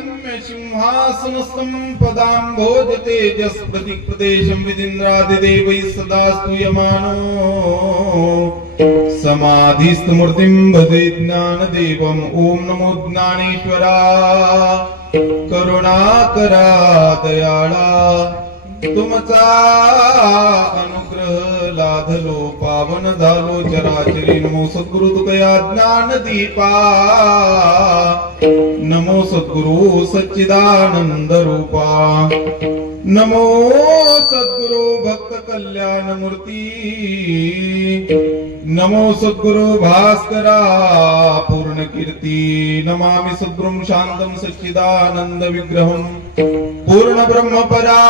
रम्य सिंहासन संपदां भोजतेजस्प्रति प्रदेशं विदिन्द्रादिदेवैः सदा स्तूयमानो समाधिस्थमूर्तिं भजे ज्ञानदेवम् ॐ नमो ज्ञानेश्वरा करुणाकरा दयाळा तुमचा अनुग्रह लाधलो पावन झालो चराचरी नमो सद्गुरु तुकया ज्ञानदीपा नमो सद्गुरु सच्चिदानंद रूपा नमो सद्गुरु भक्त कल्याण मूर्ती नमो सद्गुरु भास्करा पूर्ण कीर्ती नमामि सद्गुरुं शांतं सच्चिदानंद विग्रहं पूर्ण ब्रह्म परानंदम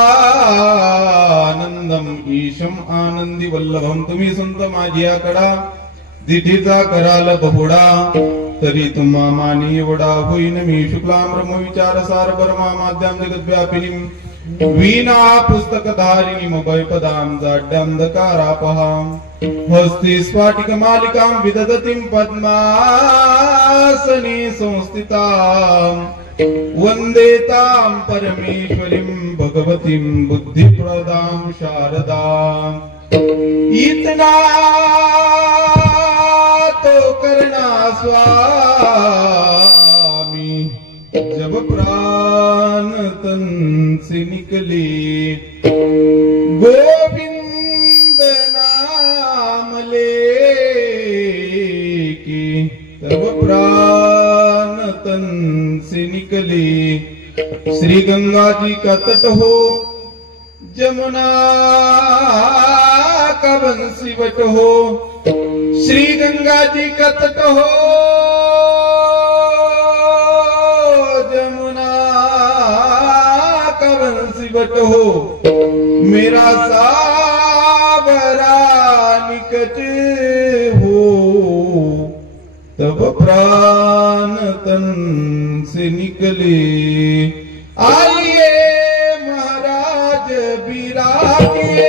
ईशम आनंदी वल्लभम तुम्ही संत माझ्या कडा दिठीचा कराल बहुडा तरी तुम्हा मानी एवढा होईन मी शुक्लां ब्रह्म विचार सार परमा माध्यम जगत व्यापिनीं वीणा पुस्तक धारिणीं अभयपदां जाड्यांधकारापहां हस्ते स्फाटिक मालिकां विदधतीं पद्मासने संस्थितां वंदे तां परमेश्वरीं भगवतीं बुद्धिप्रदां शारदां इतना तो करना स्वामी जब प्राण तन से निकले गोविंद नाम लेके तब प्राण तन से निकले श्री गंगा जी का तट हो जमुना का बंसी बट हो श्री गंगा जी का तट हो जमुना का बंसी बट हो मेरा सावरा निकट हो तब प्राण तन से निकले आइए महाराज बिराजिए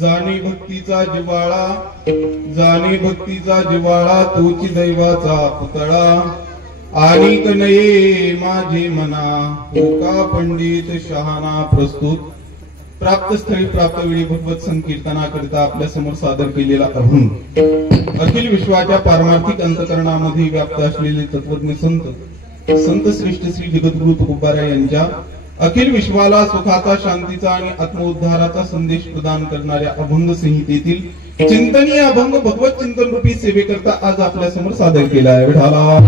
जाणे भक्तीचा जिव्हाळा, जाणे भक्तीचा जिव्हाळा, तोची दैवाचा पुतळा, आणि कनये माझे मना, होका पंडित शहाणा प्रस्तुत. प्राप्त स्थळी प्राप्त वेळी भगवत संकीर्तनाकरिता आपल्या समोर सादर केलेला अभंग अखिल विश्वाच्या पारमार्थिक अंतकरणामध्ये व्याप्त असलेले तत्वज्ञ संत श्रेष्ठ श्री जगद्गुरु तुकोबाराय यांच्या अखिल विश्वाला सुखाचा, शांतीचा आणि आत्मोद्धाराचा संदेश प्रदान करणाऱ्या अभंग संहितेतील चिंतनीय अभंग भगवत चिंतन रूपी सेवेकरता आज आपल्या समोर सादर केला आहे. विठाला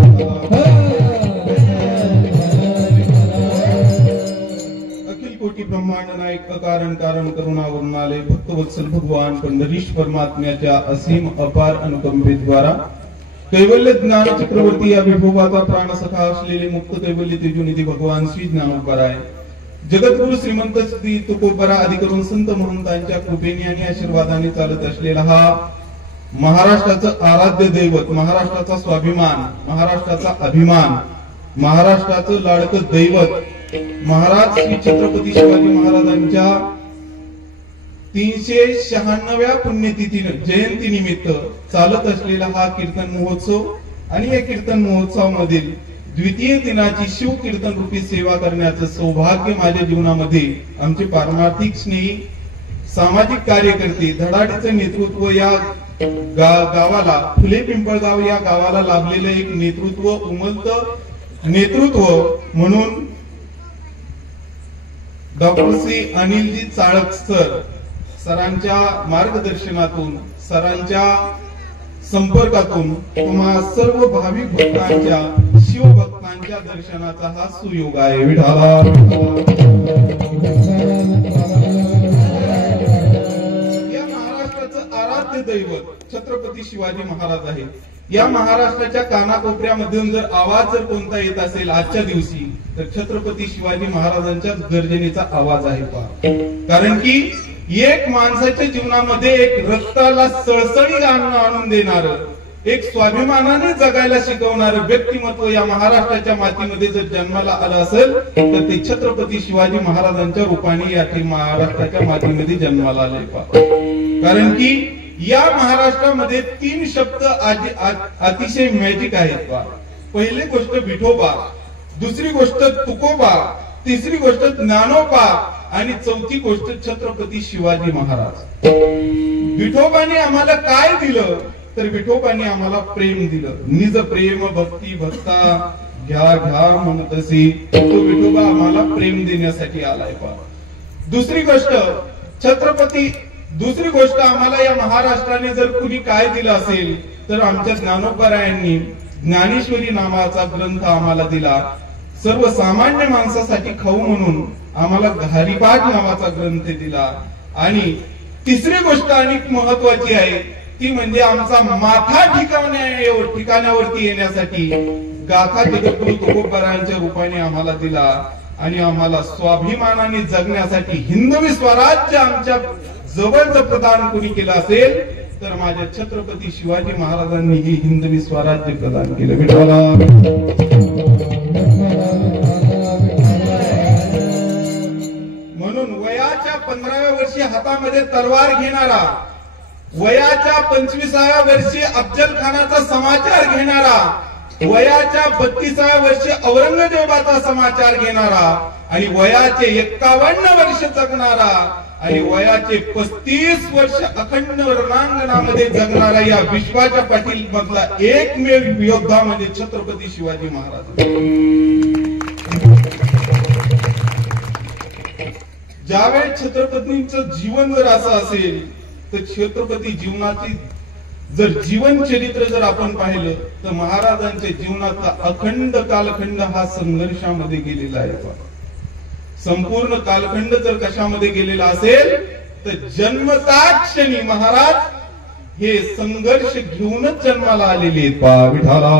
कोटी ब्रह्मांड नायक अकारण कारण करुणावरून आले भक्तवत्सल भगवान पंढरीश परमात्म्याच्या असीम अपार अनुकंपेद्वारा कैवल्य ज्ञान चक्रवर्ती या विभोबाचा प्राणसखा असलेले मुक्त कैवल्य तेजोनिधी भगवान श्री ज्ञानोबराय जगद्गुरु श्रीमंत श्री तुकोबरा अधिकरून संत महंतांच्या कृपेने आणि आशीर्वादाने चालत असलेला हा महाराष्ट्राचं आराध्य दैवत, महाराष्ट्राचा स्वाभिमान, महाराष्ट्राचा अभिमान, महाराष्ट्राचं लाडकं दैवत महाराज श्री छत्रपती शिवाजी महाराजांच्या 396व्या पुण्यतिथीनं जयंती निमित्त चालत असलेला हा कीर्तन महोत्सव आणि या कीर्तन महोत्सवामधील द्वितीय दिनाची शिव कीर्तन रूपी सेवा करण्याचं सौभाग्य माझ्या जीवनामध्ये आमचे पारमार्थिक स्नेही सामाजिक कार्यकर्ते धडाडीचं नेतृत्व या गावाला फुले पिंपळगाव या गावाला लाभलेलं एक नेतृत्व, उमलत नेतृत्व म्हणून डॉक्टर श्री अनिलजी चाळक सरांच्या मार्गदर्शनातून, सरांच्या संपर्कातून तुम्हा सर्व भाविक भक्तांच्या, शिवभक्तांच्या दर्शनाचा हा सुयोग आहे. विठाला या महाराष्ट्राचं आराध्य दैवत छत्रपती शिवाजी महाराज आहे. या महाराष्ट्राच्या कानाकोपऱ्यामधून जर आवाज जर कोणता येत असेल आजच्या दिवशी तर छत्रपती शिवाजी महाराजांच्या गर्जनेचा आवाज आहे. कारण की एक माणसाच्या जीवनामध्ये एक रक्ताला सळसळी आणून देणार, एक स्वाभिमानाने जगायला शिकवणार व्यक्तिमत्व या महाराष्ट्राच्या मातीमध्ये जर जन्माला आलं असेल तर ते छत्रपती शिवाजी महाराजांच्या रूपाने या महाराष्ट्राच्या मातीमध्ये जन्माला आले. कारण की या महाराष्ट्रामध्ये 3 शब्द अतिशय मॅजिक आहेत. पहिली गोष्ट विठोबा, दुसरी गोष्ट तुकोबा, तिसरी गोष्ट ज्ञानोबा आणि चौथी गोष्ट छत्रपती शिवाजी महाराज. विठोबाने आम्हाला काय दिलं तर विठोबाने आम्हाला प्रेम दिलं. निज प्रेम भक्ती भक्ता घ्या घ्या म्हणत असे तो विठोबा आम्हाला प्रेम देण्यासाठी आलाय. दुसरी गोष्ट आम्हाला या महाराष्ट्राने जर कुणी काय दिलं असेल तर आमच्या ज्ञानोबरायांनी ज्ञानेश्वरी नावाचा ग्रंथ आम्हाला दिला. सर्वसामान्य माणसासाठी खाऊ म्हणून आम्हाला हरिपाठ नावाचा ग्रंथ दिला. आणि तिसरी गोष्ट अनेक महत्वाची आहे ती म्हणजे आमचा माथा ठिकाणावरती येण्यासाठी गाथा जगद्गुरु तुकोबरायांच्या रूपाने आम्हाला दिला. आणि आम्हाला स्वाभिमानाने जगण्यासाठी हिंदवी स्वराज्य आमच्या जवळ जर प्रदान कोणी केलं असेल तर माझ्या छत्रपती शिवाजी महाराजांनी ही हिंदवी स्वराज्य प्रदान केलं. विठ्ठला म्हणून वयाच्या 15व्या वर्षी हातामध्ये तलवार घेणारा, वयाच्या 25व्या वर्षी अफजल खानाचा समाचार घेणारा, वयाच्या 32व्या वर्षी औरंगजेबाचा समाचार घेणारा आणि वयाचे 51 वर्ष जगणारा आणि वयाचे 35 वर्ष अखंड रणांगणामध्ये जगणारा या विश्वाच्या पाठील मधला एकमेव योद्धा म्हणजे छत्रपती शिवाजी महाराज. ज्यावेळेस छत्रपतींचं जीवन जर असं असेल तर छत्रपती जीवनाची जर जीवन चरित्र जर आपण पाहिलं तर महाराजांच्या जीवनाचा अखंड कालखंड हा संघर्षामध्ये गेलेला आहे. संपूर्ण कालखंड जर कशामध्ये गेलेला असेल तर जन्मताच क्षणी महाराज हे संघर्ष घेऊनच जन्माला आलेले आहेत. विठाला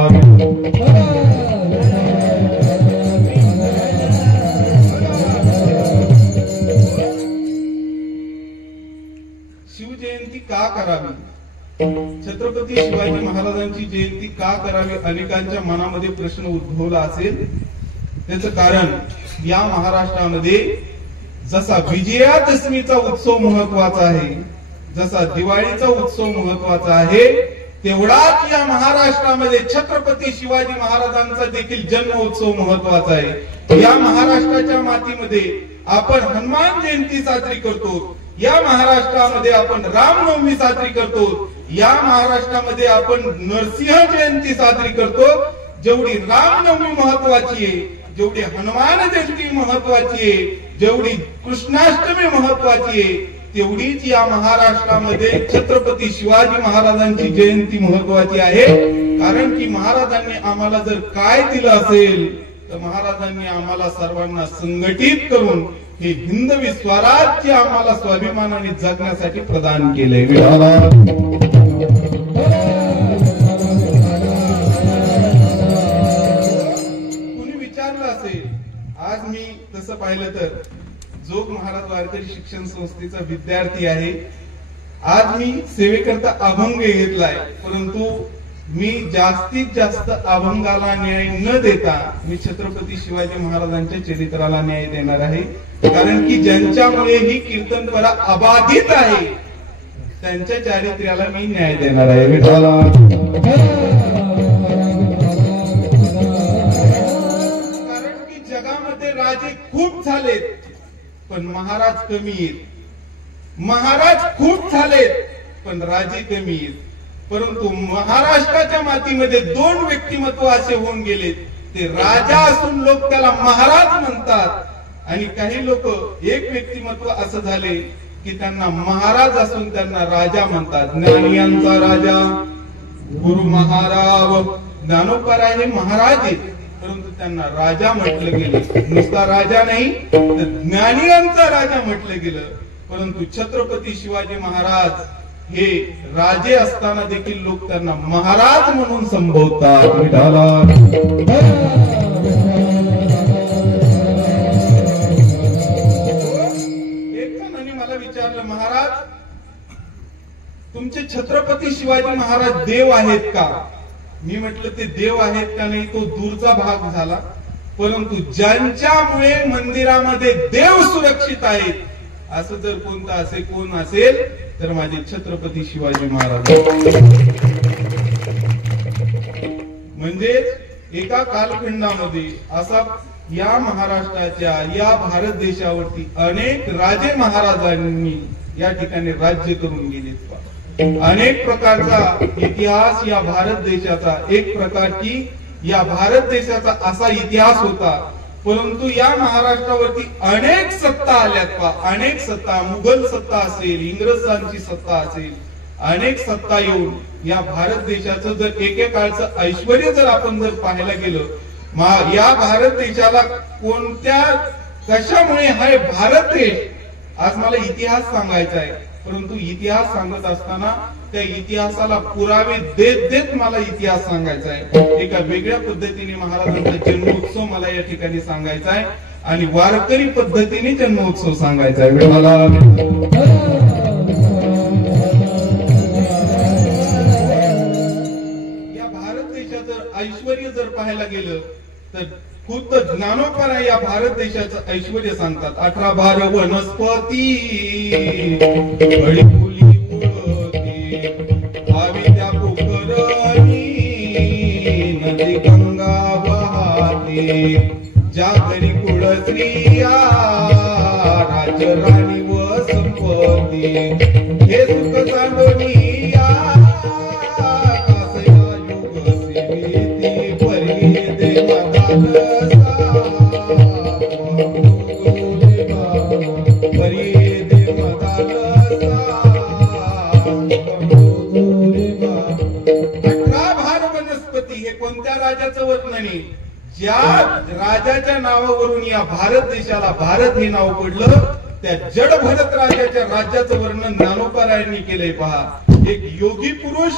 शिवजयंती का करावी, छत्रपती शिवाजी महाराजांची जयंती का करावी अनेकांच्या मनामध्ये प्रश्न उद्भवला असेल. त्याचं कारण या महाराष्ट्रामध्ये जसा विजयादशमीचा उत्सव महत्वाचा आहे, जसा दिवाळीचा उत्सव महत्वाचा आहे तेवढाच या महाराष्ट्रामध्ये छत्रपती शिवाजी महाराजांचा देखील जन्मोत्सव महत्वाचा आहे। या महाराष्ट्राच्या मातीमध्ये आपण हनुमान जयंती साजरी करतो, या महाराष्ट्रामध्ये आपण रामनवमी साजरी करतो, या महाराष्ट्रामध्ये आपण नरसिंह जयंती साजरी करतो। जेवढी रामनवमी महत्वाची आहे, जेवढी हनुमान जयंती महत्वाची आहे, जेवढी कृष्णाष्टमी महत्वाची आहे, तेवढीच या महाराष्ट्रामध्ये छत्रपती शिवाजी महाराजांची जयंती महत्वाची आहे। कारण की महाराजांनी आम्हाला जर काय दिलं असेल तर महाराजांनी आम्हाला सर्वांना संघटित करून हे हिंदवी स्वराज्य आम्हाला स्वाभिमानाने जगण्यासाठी प्रदान केले। कुणी विचारलं असेल, आज मी तसं पाहिलं तर जोग महाराज वारकरी शिक्षण संस्थेचा विद्यार्थी आहे। आज मी सेवेकरता अभंग घेतलाय, परंतु मी जास्तीत जास्त अभंगाला न्याय न देता मी छत्रपती शिवाजी महाराजांच्या चरित्राला न्याय देणार आहे। कारण की ज्यांच्यामुळे ही कीर्तन परंपरा अबाधित आहे त्यांच्या चारित्र्याला मी न्याय देणार आहे। विठाला कारण की जगामध्ये राजे खूप झालेत पण महाराज कमी आहेत, महाराज खूप झालेत पण राजे कमी आहेत। परंतु महाराष्ट्राच्या मातीमध्ये दोन व्यक्तिमत्व असे होऊन गेलेत, ते राजा असून लोक त्याला महाराज म्हणतात आणि काही लोक एक व्यक्तिमत्व असं झाले की त्यांना महाराज असून त्यांना राजा म्हणतात। ज्ञानियांचा राजा गुरु महाराज ज्ञानोबा हे महाराज आहेत, परंतु त्यांना राजा म्हटलं गेलं। नुसता राजा नाही तर ज्ञानियांचा राजा म्हटलं गेलं। परंतु छत्रपती शिवाजी महाराज हे राजे असताना देखील लोक त्यांना महाराज म्हणून संबोधतात। एक जणांनी मला विचारलं, महाराज तुमचे छत्रपती शिवाजी महाराज देव आहेत का? मी म्हटलं ते देव आहेत का नाही तो दूरचा भाग झाला, परंतु ज्यांच्यामुळे मंदिरामध्ये देव सुरक्षित आहेत असं जर कोणता असे कोण असेल तर माझे छत्रपती शिवाजी महाराज। म्हणजे एका कालखंडामध्ये असा या महाराष्ट्राच्या या भारत देशावरती अनेक राजे महाराजांनी या ठिकाणी राज्य करून गेले। अनेक प्रकारचा इतिहास या भारत देशाचा, एक प्रकारची या भारत देशाचा असा इतिहास होता। परंतु या महाराष्ट्रावरती अनेक सत्ता आल्यात, अनेक सत्ता, मुघल सत्ता असेल, इंग्रजांची सत्ता असेल, अनेक सत्ता येऊन या भारत देशाचं जर एकेकाळचं ऐश्वर्य जर आपण जर पाहायला गेलं, या भारत देशाला कोणत्या कशामुळे हा भारत देश, आज मला इतिहास सांगायचा आहे, परंतु इतिहास सांगत असताना त्या इतिहासाला पुरावे देत देत मला इतिहास सांगायचा आहे। एका वेगळ्या पद्धतीने महाराजांचा जन्मोत्सव मला या ठिकाणी सांगायचा आहे आणि वारकरी पद्धतीने जन्मोत्सव सांगायचा आहे। मला या भारत देशाचं ऐश्वर्य जर पाहायला गेलं तर खुद्द ज्ञानोबा या भारत देशाचं ऐश्वर्य सांगतात। 18 वनस्पती त्या पोखरणी नदी गंगा वाहते, ज्या घरी कुळ स्त्रिया राज्य राणी व संपत्ती, हे सुख सांडोनिया कासया युग सेविती परी देवादान परी देवादान 18 भार वनस्पती हे कोणत्या राजाचं वर्णन? ज्या राजाच्या नावावरून या भारत देशाला भारत हे नाव पडलं त्या जड भरत राजाच्या राज्याचं वर्णन ज्ञानोबा केलंय। पहा, एक योगी पुरुष,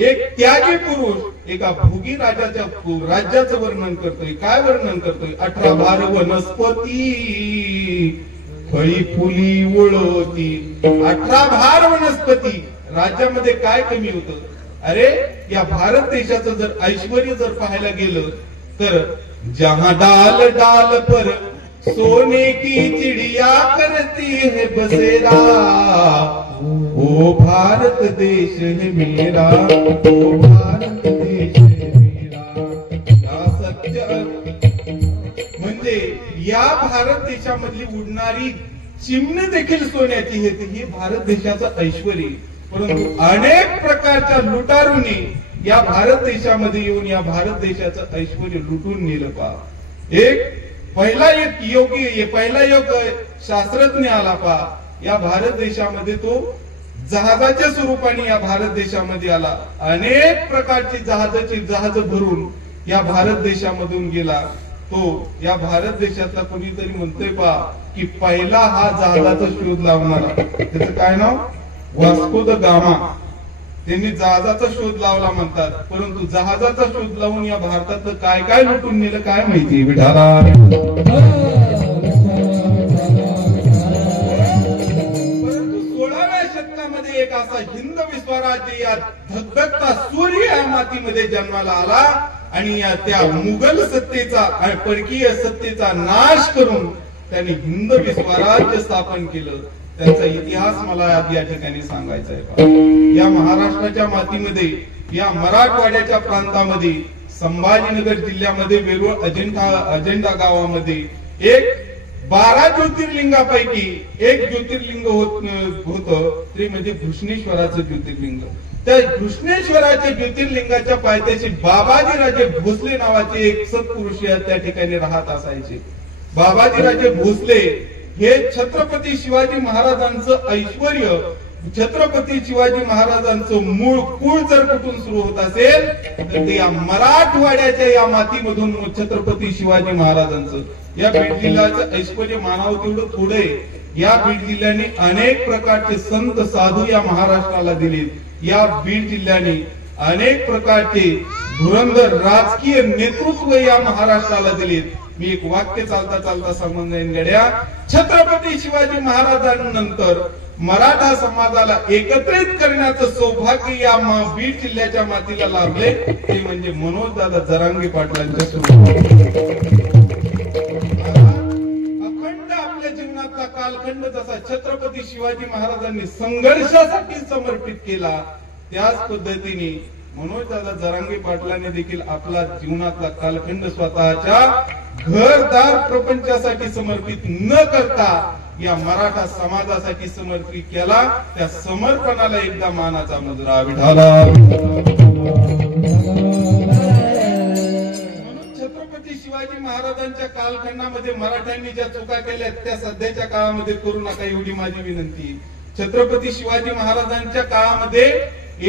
एक त्यागी पुरुष एका भोगी राजाच्या राज्याचं वर्णन करतोय। काय वर्णन करतोय? 18 भार वनस्पती फळी फुली वळती। 18 भार वनस्पती, राज्यामध्ये काय कमी होतं? अरे या भारत देशाचं जर ऐश्वर्य जर पाहायला गेलं तर जहां डाल डाल पर सोने की चिड़िया करती है बसेरा, ओ भारत देश है मेरा, ओ भारत देश है मेरा, या सत्य म्हणजे या भारत देशामधली उडणारी चिमणी देखील सोन्याची हे भारत देशाचं ऐश्वर्य. परंतु अनेक प्रकारच्या लुटारूंनी या भारत देशामध्ये येऊन या भारत देशाचं ऐश्वर्य लुटून नेलं पा. पहिला योग शास्त्रज्ञ आला पा या भारत देशामध्ये, तो जहाजाच्या स्वरूपाने या भारत देशामध्ये आला. अनेक प्रकारची जहाज भरून या भारत देशामधून गेला. तो या भारत देशातला कोणीतरी म्हणतोय पा की पहिला हा जहाजाचा शोध लावणारा, त्याचं काय नाव, वास्को द गामा. त्यांनी जहाजाचा शोध लावला म्हणतात, परंतु जहाजाचा शोध लावून या भारतात काय काय लुटून नेलं काय माहिती विठाला. परंतु 16व्या शतकामध्ये एक असा हिंद विस्वराज्य या धगधगता सूर्य या मातीमध्ये जन्माला आला आणि या त्या मुघल सत्तेचा आणि परकीय सत्तेचा नाश करून त्यांनी हिंद विस्वराज्य स्थापन केलं. त्यांचा इतिहास मला या ठिकाणी सांगायचा आहे. या महाराष्ट्राच्या मातीमध्ये, या मराठवाड्याच्या प्रांतामध्ये, संभाजीनगर जिल्ह्यामध्ये वेरूळ अजेंडा गावामध्ये एक 12 ज्योतिर्लिंगापैकी एक ज्योतिर्लिंग होतं, ते म्हणजे घृष्णेश्वराचं ज्योतिर्लिंग. त्या घृष्णेश्वराच्या ज्योतिर्लिंगाच्या पायथ्याशी बाबाजीराजे भोसले नावाचे एक सत्पुरुष त्या ठिकाणी राहत असायचे. बाबाजीराजे भोसले हे छत्रपती शिवाजी महाराजांचं ऐश्वर्य, छत्रपती शिवाजी महाराजांचं मूळ कुळ जर कुठून सुरू होत असेल तर ते या मराठवाड्याच्या या मातीमधून छत्रपती शिवाजी महाराजांचं, या बीड जिल्ह्याचं ऐश्वर्य मानावं तेवढं थोडे. या बीड जिल्ह्याने अनेक प्रकारचे संत साधू या महाराष्ट्राला दिलेत. या बीड जिल्ह्याने अनेक प्रकारचे धुरंधर राजकीय नेतृत्व या महाराष्ट्राला दिलेत. मी एक वाक्य चालता चालता सांगून जाईन गड्या. छत्रपती शिवाजी महाराजांनंतर मराठा समाजाला एकत्रित करण्याचं सौभाग्य या बीड जिल्ह्याच्या मातीला लाभले, ते म्हणजे मनोजदादा जरांगे पाटलांच्या अखंड आपल्या जीवनातला कालखंड जसा छत्रपती शिवाजी महाराजांनी संघर्षासाठी समर्पित केला, त्याच पद्धतीने मनोजदादा जरांगे पाटलांनी देखील आपला जीवनातला कालखंड स्वतःच्या घरदार प्रपंचासाठी समर्पित न करता या मराठा समाजासाठी समर्पित केला. त्या समर्पणाला एकदा मानाचा मुजरा विठाला. म्हणून छत्रपती शिवाजी महाराजांच्या कालखंडामध्ये मराठ्यांनी ज्या चुका केल्या त्या सध्याच्या काळामध्ये करू नका, एवढी माझी विनंती. छत्रपती शिवाजी महाराजांच्या काळामध्ये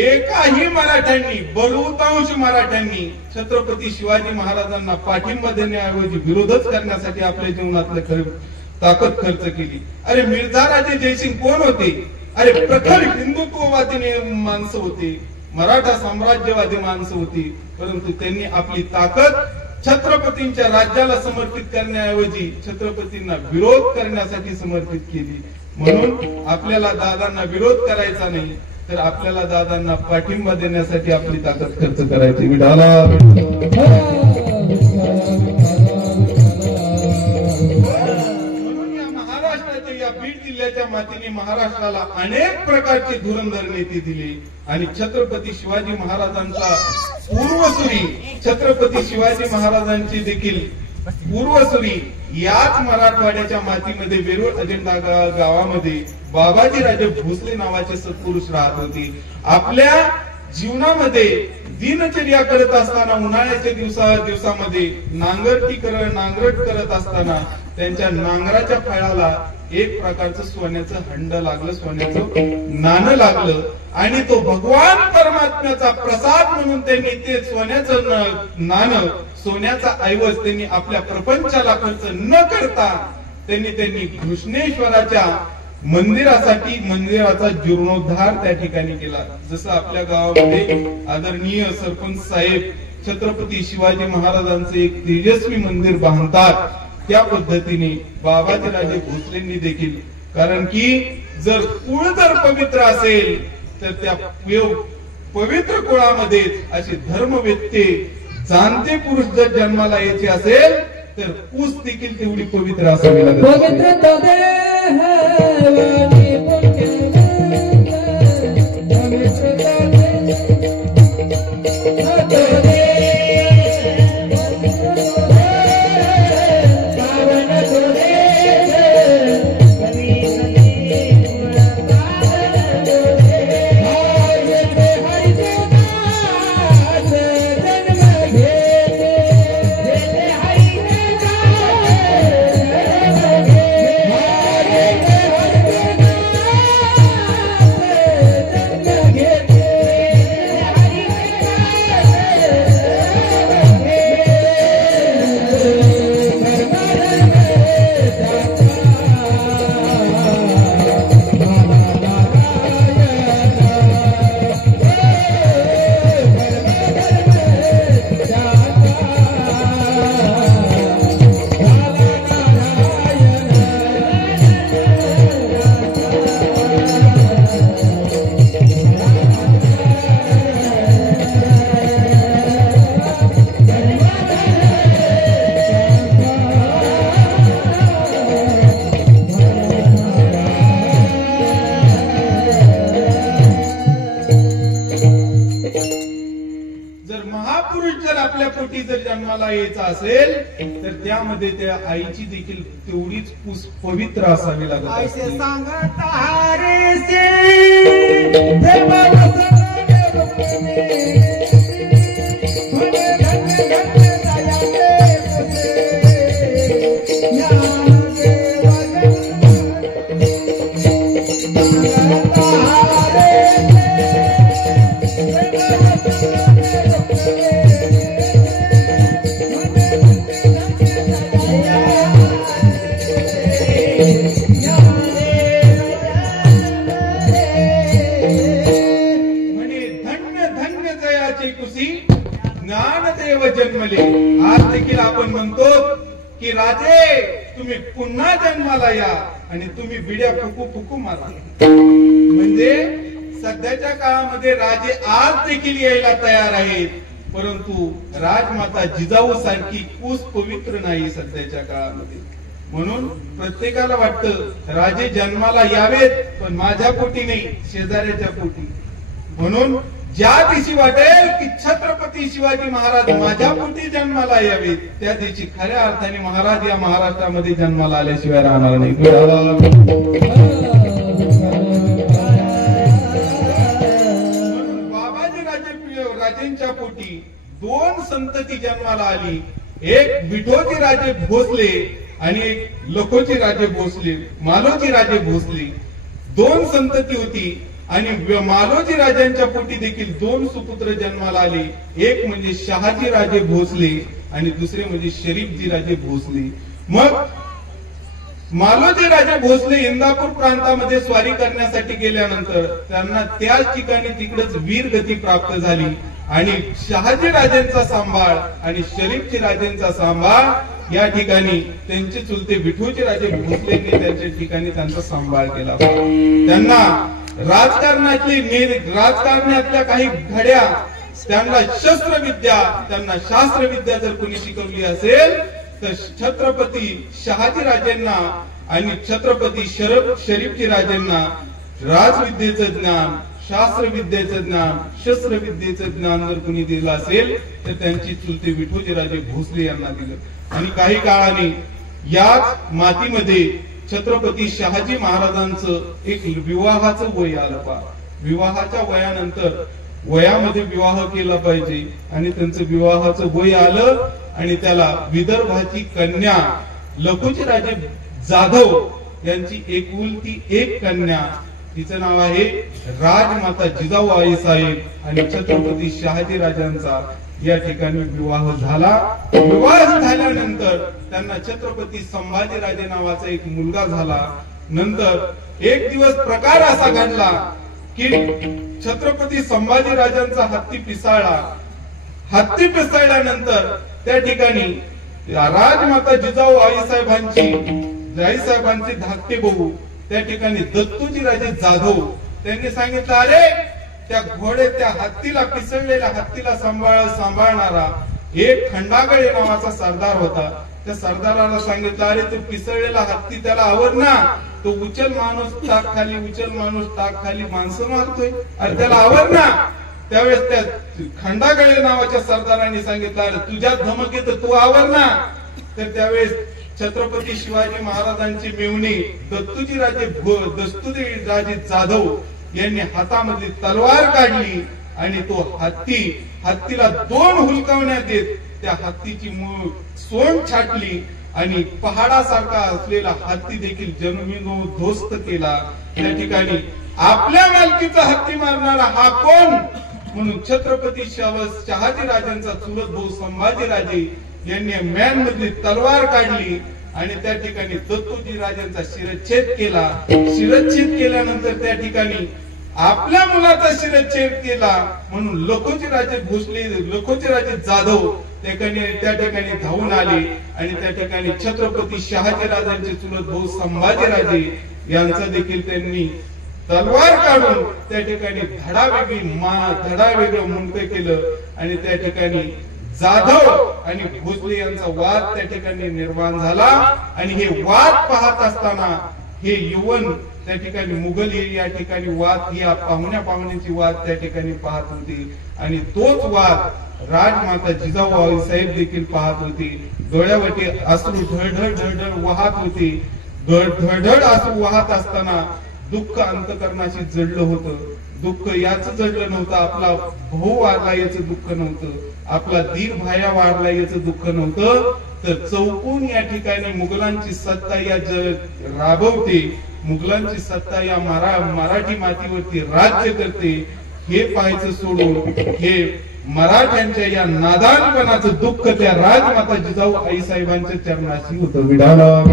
एकाही मराठ्यांनी, बहुतांश मराठ्यांनी छत्रपती शिवाजी महाराजांना पाठिंबा देण्याऐवजी विरोधच करण्यासाठी आपल्या जीवनातले ताकद खर्च केली. अरे मिर्झा राजे जयसिंग कोण होते? अरे प्रखर हिंदुत्ववादी माणसं होते, मराठा साम्राज्यवादी माणसं होती, परंतु त्यांनी आपली ताकद छत्रपतींच्या राज्याला समर्पित करण्याऐवजी छत्रपतींना विरोध करण्यासाठी समर्पित केली. म्हणून आपल्याला दादांना विरोध करायचा नाही, तर आपल्याला दादांना पाठिंबा देण्यासाठी आपली ताकद खर्च करायची. विठाला. म्हणून या महाराष्ट्राच्या या बीड जिल्ह्याच्या मातीने महाराष्ट्राला अनेक प्रकारचे धुरंधर नेते दिले आणि छत्रपती शिवाजी महाराजांचा पूर्वसुरी, छत्रपती शिवाजी महाराजांची देखील पूर्वसुरी याच मराठवाड्याच्या मातीमध्ये वेरूळ अजेंडा गावामध्ये बाबाजीराजे भोसले नावाचे सत्पुरुष राहत होते. आपल्या जीवनामध्ये दिनचर्या करत असताना, उन्हाळ्याच्या दिवसामध्ये नांगरट करत असताना त्यांच्या नांगराच्या फळाला एक प्रकारचं सोन्याचं हंड लागलं, सोन्याचं नाणं लागलं आणि तो भगवान परमात्म्याचा प्रसाद म्हणून त्यांनी ते सोन्याचं नाणं, सोन्याचा ऐवज त्यांनी आपल्या प्रपंचाला खर्च न करता त्यांनी घृष्णेश्वराच्या मंदिराचा जीर्णोद्धार त्या ठिकाणी केला. जसं आपल्या गावामध्ये आदरणीय सरपंच साहेब छत्रपती शिवाजी महाराजांचं एक तेजस्वी मंदिर बांधतात, त्या पद्धतीने बाबाजीराजे भोसलेंनी देखील, कारण की जर कुळ जर पवित्र असेल तर त्या पवित्र कुळामध्ये असे धर्मवेत्ते जाणते पुरुष जर जन्माला यायचे असेल तर पूस देखील तेवढी पवित्र असावी लागेल. जन्माला यायचं असेल तर त्यामध्ये त्या आईची देखील तेवढीच कुस पवित्र असावी लागत असते. ज्ञानदेव जन्मले. आज देखील आपण म्हणतो की राजे तुम्ही पुन्हा जन्माला या आणि तुम्ही बिड्या फुकू फुकू मारा. म्हणजे सध्याच्या काळामध्ये राजे आज देखील यायला तयार आहेत, परंतु राजमाता जिजाऊ सारखी कुस पवित्र नाही सध्याच्या काळामध्ये. म्हणून प्रत्येकाला वाटतं राजे जन्माला यावेत, पण माझ्या पोटी नाही, शेजाऱ्याच्या पोटी. म्हणून ज्या दिवशी वाटेल की छत्रपती शिवाजी महाराज माझ्या पोटी जन्माला यावेत, त्या दिवशी खऱ्या अर्थाने महाराज या महाराष्ट्रामध्ये जन्माला आल्याशिवाय राहणार नाही. बाबाजी राजेंच्या पोटी दोन संतती जन्माला आली. एक विठोजी राजे भोसले आणि एक लखोजी राजे भोसले, मालोजी राजे भोसले. दोन संतती होती आणि मालोजी राजांच्या पोटी देखील दोन सुपुत्र जन्माला आले. एक म्हणजे शहाजी राजे भोसले आणि दुसरे म्हणजे शरीफजी राजे भोसले. मग मालोजी राजे भोसले इंदापूर प्रांतामध्ये स्वारी करण्यासाठी गेल्यानंतर त्यांना त्याच ठिकाणी तिकडेच वीरगती प्राप्त झाली आणि शहाजी राजांचा सांभाळ आणि शरीफजी राजेंचा सांभाळ या ठिकाणी त्यांचे चुलते विठोजी राजे भोसलेंनी त्यांच्या ठिकाणी त्यांचा सांभाळ केला. त्यांना राजकारणातल्या काही घड्या, त्यांना शस्त्रविद्या, त्यांना शास्त्रविद्या जर कोणी शिकवली असेल तर छत्रपती शहाजी राजेंना आणि छत्रपती शरीफजी राजेंना राजविद्येचं ज्ञान, शास्त्रविद्येचं ज्ञान, शस्त्रविद्येचं ज्ञान जर कोणी दिलं असेल तर त्यांची चुलते विठोजी राजे भोसले यांना दिलं. आणि काही काळाने याच मातीमध्ये छत्रपती शहाजी महाराजांचं एक विवाहाचं वय आलं. पहा, विवाहाच्या वयानंतर वयामध्ये विवाह केला पाहिजे आणि त्यांचं विवाहाचं वय आलं आणि त्याला विदर्भाची कन्या लखोजी राजे जाधव यांची एकुलती एक कन्या, तिचं नाव आहे राजमाता जिजाऊ आईसाहेब आणि छत्रपती शहाजी राजांचा या ठिकाणी विवाह झाला. विवाह झाल्यानंतर त्यांना छत्रपती संभाजी राजे नावाचा एक मुलगा झाला. नंतर एक दिवस प्रकार असा घडला की छत्रपती संभाजी राजांचा हत्ती पिसाळला. हत्ती पिसाळल्यानंतर त्या ठिकाणी राजमाता जिजाऊ आईसाहेबांचे धाकटे भाऊ त्या ठिकाणी दत्तूजी राजे जाधव त्यांनी सांगितलं, अरे त्या घोडे त्या हत्तीला, पिसळलेल्या हत्तीला सांभाळणारा एक खंडागळे नावाचा सरदार होता. त्या सरदाराला सांगितलं, अरे तो पिसळलेला हत्ती त्याला आवर ना, तो उचल माणूस टाक खाली, उचल माणूस टाक खाली, माणसं मारतोय, अरे त्याला आवर ना. त्यावेळेस त्या खंडागळे नावाच्या सरदारांनी सांगितलं, अरे तुझ्यात धमक येत, तू आवर ना. तर त्यावेळेस छत्रपती शिवाजी महाराजांची मेवणी दत्तूजी राजे जाधव यांनी हातामधली तलवार काढली आणि तो हत्तीला दोन हुलकावण्यात देत त्या हत्तीची सोंड छाटली आणि पहाडासारखा असलेला हत्ती देखील जमिनीवर केला. त्या ठिकाणी आपल्या मालकीचा हत्ती मारणारा हा कोण म्हणून छत्रपती शहाजी राजांचा चुलत भाऊ संभाजी राजे यांनी मॅन मधली तलवार काढली आणि त्या ठिकाणी दत्तूजी राजांचा शिरच्छेद केला. शिरच्छेद केल्यानंतर त्या ठिकाणी आपल्या मुलाचा शिरच्छेद केला म्हणून लखोजी राजे जाधव त्या ठिकाणी धावून आले आणि त्या ठिकाणी छत्रपती शहाजी राजांचे चुलत भाऊ संभाजी राजे यांचा देखील त्यांनी तलवार काढून त्या ठिकाणी धडा वेगळं मुंडकं केलं आणि त्या ठिकाणी जाधव आणि भोसले यांचा वाद त्या ठिकाणी निर्माण झाला. आणि हे वाद पाहत असताना हे युवन त्या ठिकाणी मुघल या ठिकाणी वाद या पाहुण्या पाहुण्यांची वाद त्या ठिकाणी पाहत होती आणि तोच वाद राजमाता जिजाऊ साहेब देखील पाहत होती. डोळ्यावरती अश्रू ढळढळ ढळढळ वाहत होती. ढळढळ अश्रू वाहत असताना दुःख अंतकरणाशी जडलं होतं. दुःख याच जडलं नव्हतं, आपला भाऊ वारला याचं दुःख नव्हतं, आपला दीर भाया वारला याचं दुःख नव्हतं, तर चौकून या ठिकाणी मुघलांची सत्ता या राबवते, मुघलांची सत्ता या मराठी मातीवरती राज्य करते हे पाहायचं सोडून हे मराठ्यांच्या या नादानपणाचं दुःख त्या राजमाता जिजाऊ आईसाहेबांच्या चरणाशी होतं. विडाला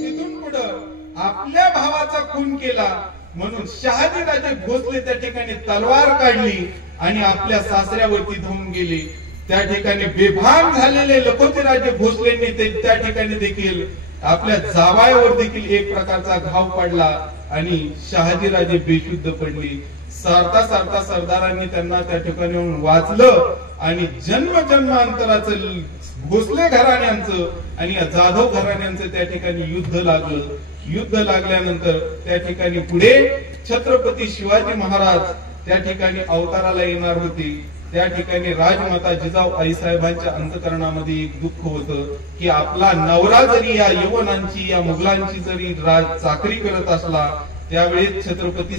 तिथून पुढं आपल्या भावाचा खून केला म्हणून शहाजीराजे भोसले त्या ठिकाणी तलवार काढली आणि आपल्या सासऱ्यावरती धावून गेले. त्या ठिकाणी बेभान झालेले लखोजीराजे भोसलेंनी त्या ठिकाणी देखील आपल्या जावयावर देखील एक प्रकारचा घाव पडला आणि शहाजीराजे बेशुद्ध पडली. सारता सारता सरदारांनी त्यांना त्या ठिकाणी वाचलं आणि जन्मांतराचं भोसले घराण्यांचं आणि जाधव घराण्यांचं त्या ठिकाणी युद्ध लागलं. युद्ध लागल्यानंतर त्या ठिकाणी पुढे छत्रपती शिवाजी महाराज त्या ठिकाणी अवताराला येणार होते. त्या ठिकाणी राजमाता जिजाऊ आईसाहेबांच्या अंतकरणामध्ये एक दुःख होतं की आपला नवरा जरी या यवनांची या मुघलांची जरी चाकरी करत असला, त्यावेळेस छत्रपती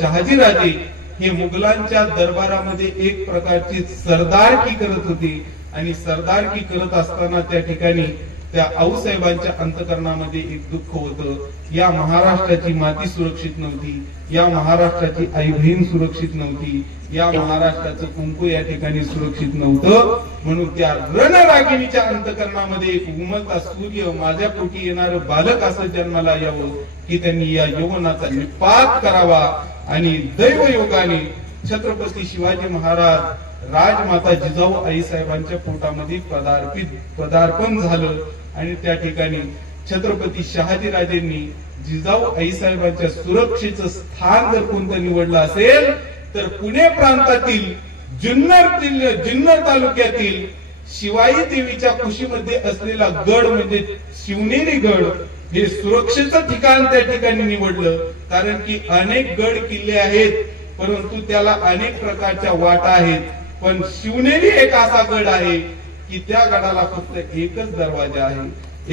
शहाजीराजे हे मुघलांच्या दरबारामध्ये एक प्रकारची सरदारकी करत होते आणि सरदारकी करत असताना त्या ठिकाणी त्या आऊसाहेबांच्या अंतकरणामध्ये एक दुःख होतं. या महाराष्ट्राची माती सुरक्षित नव्हती, या महाराष्ट्राची आई बहीण सुरक्षित नव्हती, या महाराष्ट्राचं कुंकू या ठिकाणी सुरक्षित नव्हतं. म्हणून त्या रणरागिणीच्या अंतकरणामध्ये एक उमलता सूर्य माझ्या पोटी येणार बालक असं जन्माला यावं की त्यांनी या यवनाचा निपात करावा. आणि दैवयोगाने छत्रपती शिवाजी महाराज राजमाता जिजाऊ आईसाहेबांच्या पोटामध्ये पदार्पण झालं आणि त्या ठिकाणी छत्रपती शहाजीराजेंनी जिजाऊ आईसाहेबांच्या सुरक्षेचं स्थान जर कोणतं निवडलं असेल तर पुणे प्रांतातील जुन्नर तालुक्यातील शिवाई देवीच्या कुशीमध्ये असलेला गड म्हणजे शिवनेरी गड हे सुरक्षेचं ठिकाण त्या ठिकाणी निवडलं. कारण की अनेक गड किल्ले आहेत परंतु त्याला अनेक प्रकारच्या वाटा आहेत, पण शिवनेरी एक असा गड आहे की त्या गडाला फक्त एकच दरवाजा आहे,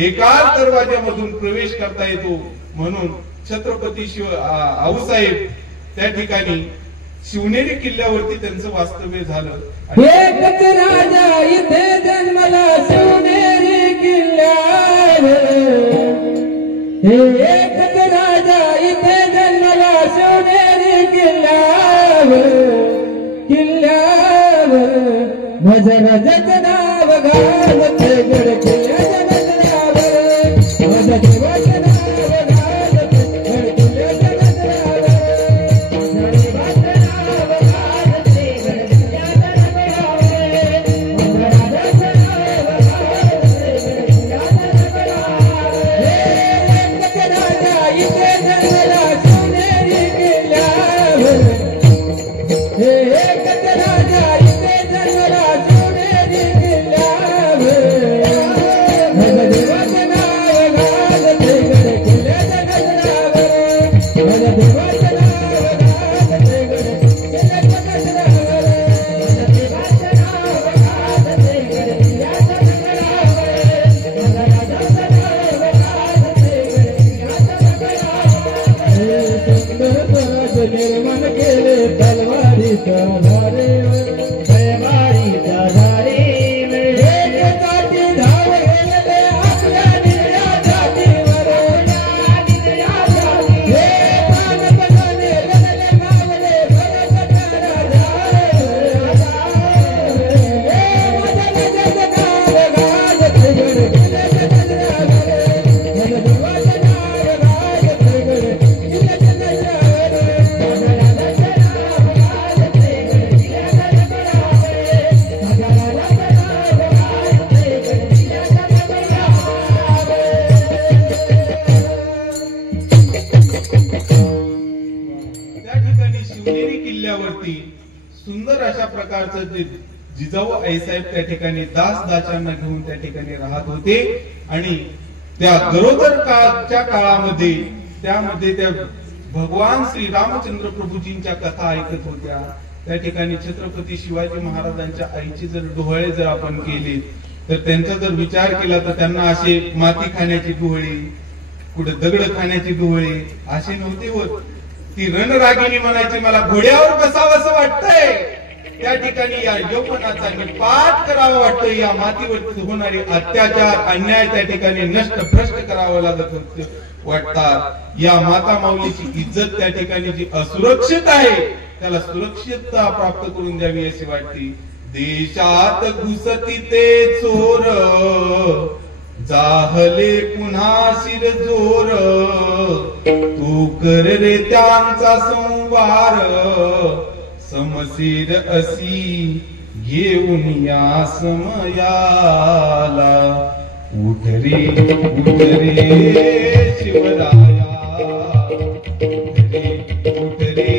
एकाच दरवाज्यामधून प्रवेश करता येतो. म्हणून छत्रपती आऊसाहेब त्या ठिकाणी शिवनेरी किल्ल्यावरती त्यांचं वास्तव्य झालं. एकच राजा इथे जन्मला शिवनेरी किल्ल्यावर, एकच राजा इथे जन्मला शिवनेरी किल्ल्यावर, किल्ल्यावर भजराजाचं नाव घालते गड किल्ल्याच्या नजरावर, माझ्या देवाचं नाव घालते गड किल्ल्याच्या नजरावर, माझ्या देवाचं नाव घालते गड किल्ल्याच्या नजरावर, माझ्या राजाचं नाव घालते गड किल्ल्याच्या नजरावर. एकच राजा इथे जन्मला शिवनेरी किल्ल्यावर, एकच राजा इथे जन्मला शिवनेरी किल्ल्यावर, माझ्या देवाचं नाव घालते गड किल्ल्याच्या नजरावर, माझ्या देवाचं नाव घालते गड किल्ल्याच्या नजरावर, माझ्या देवाचं नाव घालते गड किल्ल्याच्या नजरावर, माझ्या राजाचं नाव घालते गड किल्ल्याच्या नजरावर. सुंदर स्वराज निर्माण केले तलवारीच्या धारेवर, तलवारीच्या धारेवर, एक काठी धाव गेले आपल्या निळ्या जातीवर, हे प्राण बजावले लढले मावले भरत राजावर, हे माझ्या राजाचं नाव घालते गड किल्ल्याच्या नजरावर, माझ्या देवाचं नाव घालते गड किल्ल्याच्या नजरावर, माझ्या राजाचं नाव घालते गड किल्ल्याच्या नजरावर, माझ्या राजाचं नाव घालते गड किल्ल्याच्या नजरावर. त्या ठिकाणी शिवनेरी किल्ल्यावरती सुंदर अशा प्रकारचं जे जिजाऊ आईसाहेब त्या ठिकाणी दास-दाशांना घेऊन त्या ठिकाणी राहत होते आणि त्या गरोदर काळच्या काळामध्ये त्यामध्ये त्या भगवान श्री रामचंद्र प्रभूजींच्या कथा ऐकत होत्या. त्या ठिकाणी छत्रपती शिवाजी महाराजांच्या आईचे जर डोळे जर आपण केले तर त्यांचा जर विचार केला तर त्यांना असे माती खाण्याची डोळे, कुठे दगड खाण्याची डोळे असे नव्हते होत. ती रणरागिणी म्हणायची मला घोड्यावर बसावंसं वाटतंय. त्या ठिकाणी या यौवनाचा निपात करावा वाटतोय. या मातीवर होणारे अत्याचार अन्याय त्या ठिकाणी नष्ट भ्रष्ट करावं लागत होत वाटतात. या माता माऊलीची इज्जत त्या ठिकाणी जी असुरक्षित आहे त्याला सुरक्षितता प्राप्त करून द्यावी अशी वाटते. देशात घुसती ते चोर जाहले पुन्हा शिर जोर तू कर रे त्यांचा संवार समशीर असी घेऊन या समयाला उठ रे शिवराया उठ रे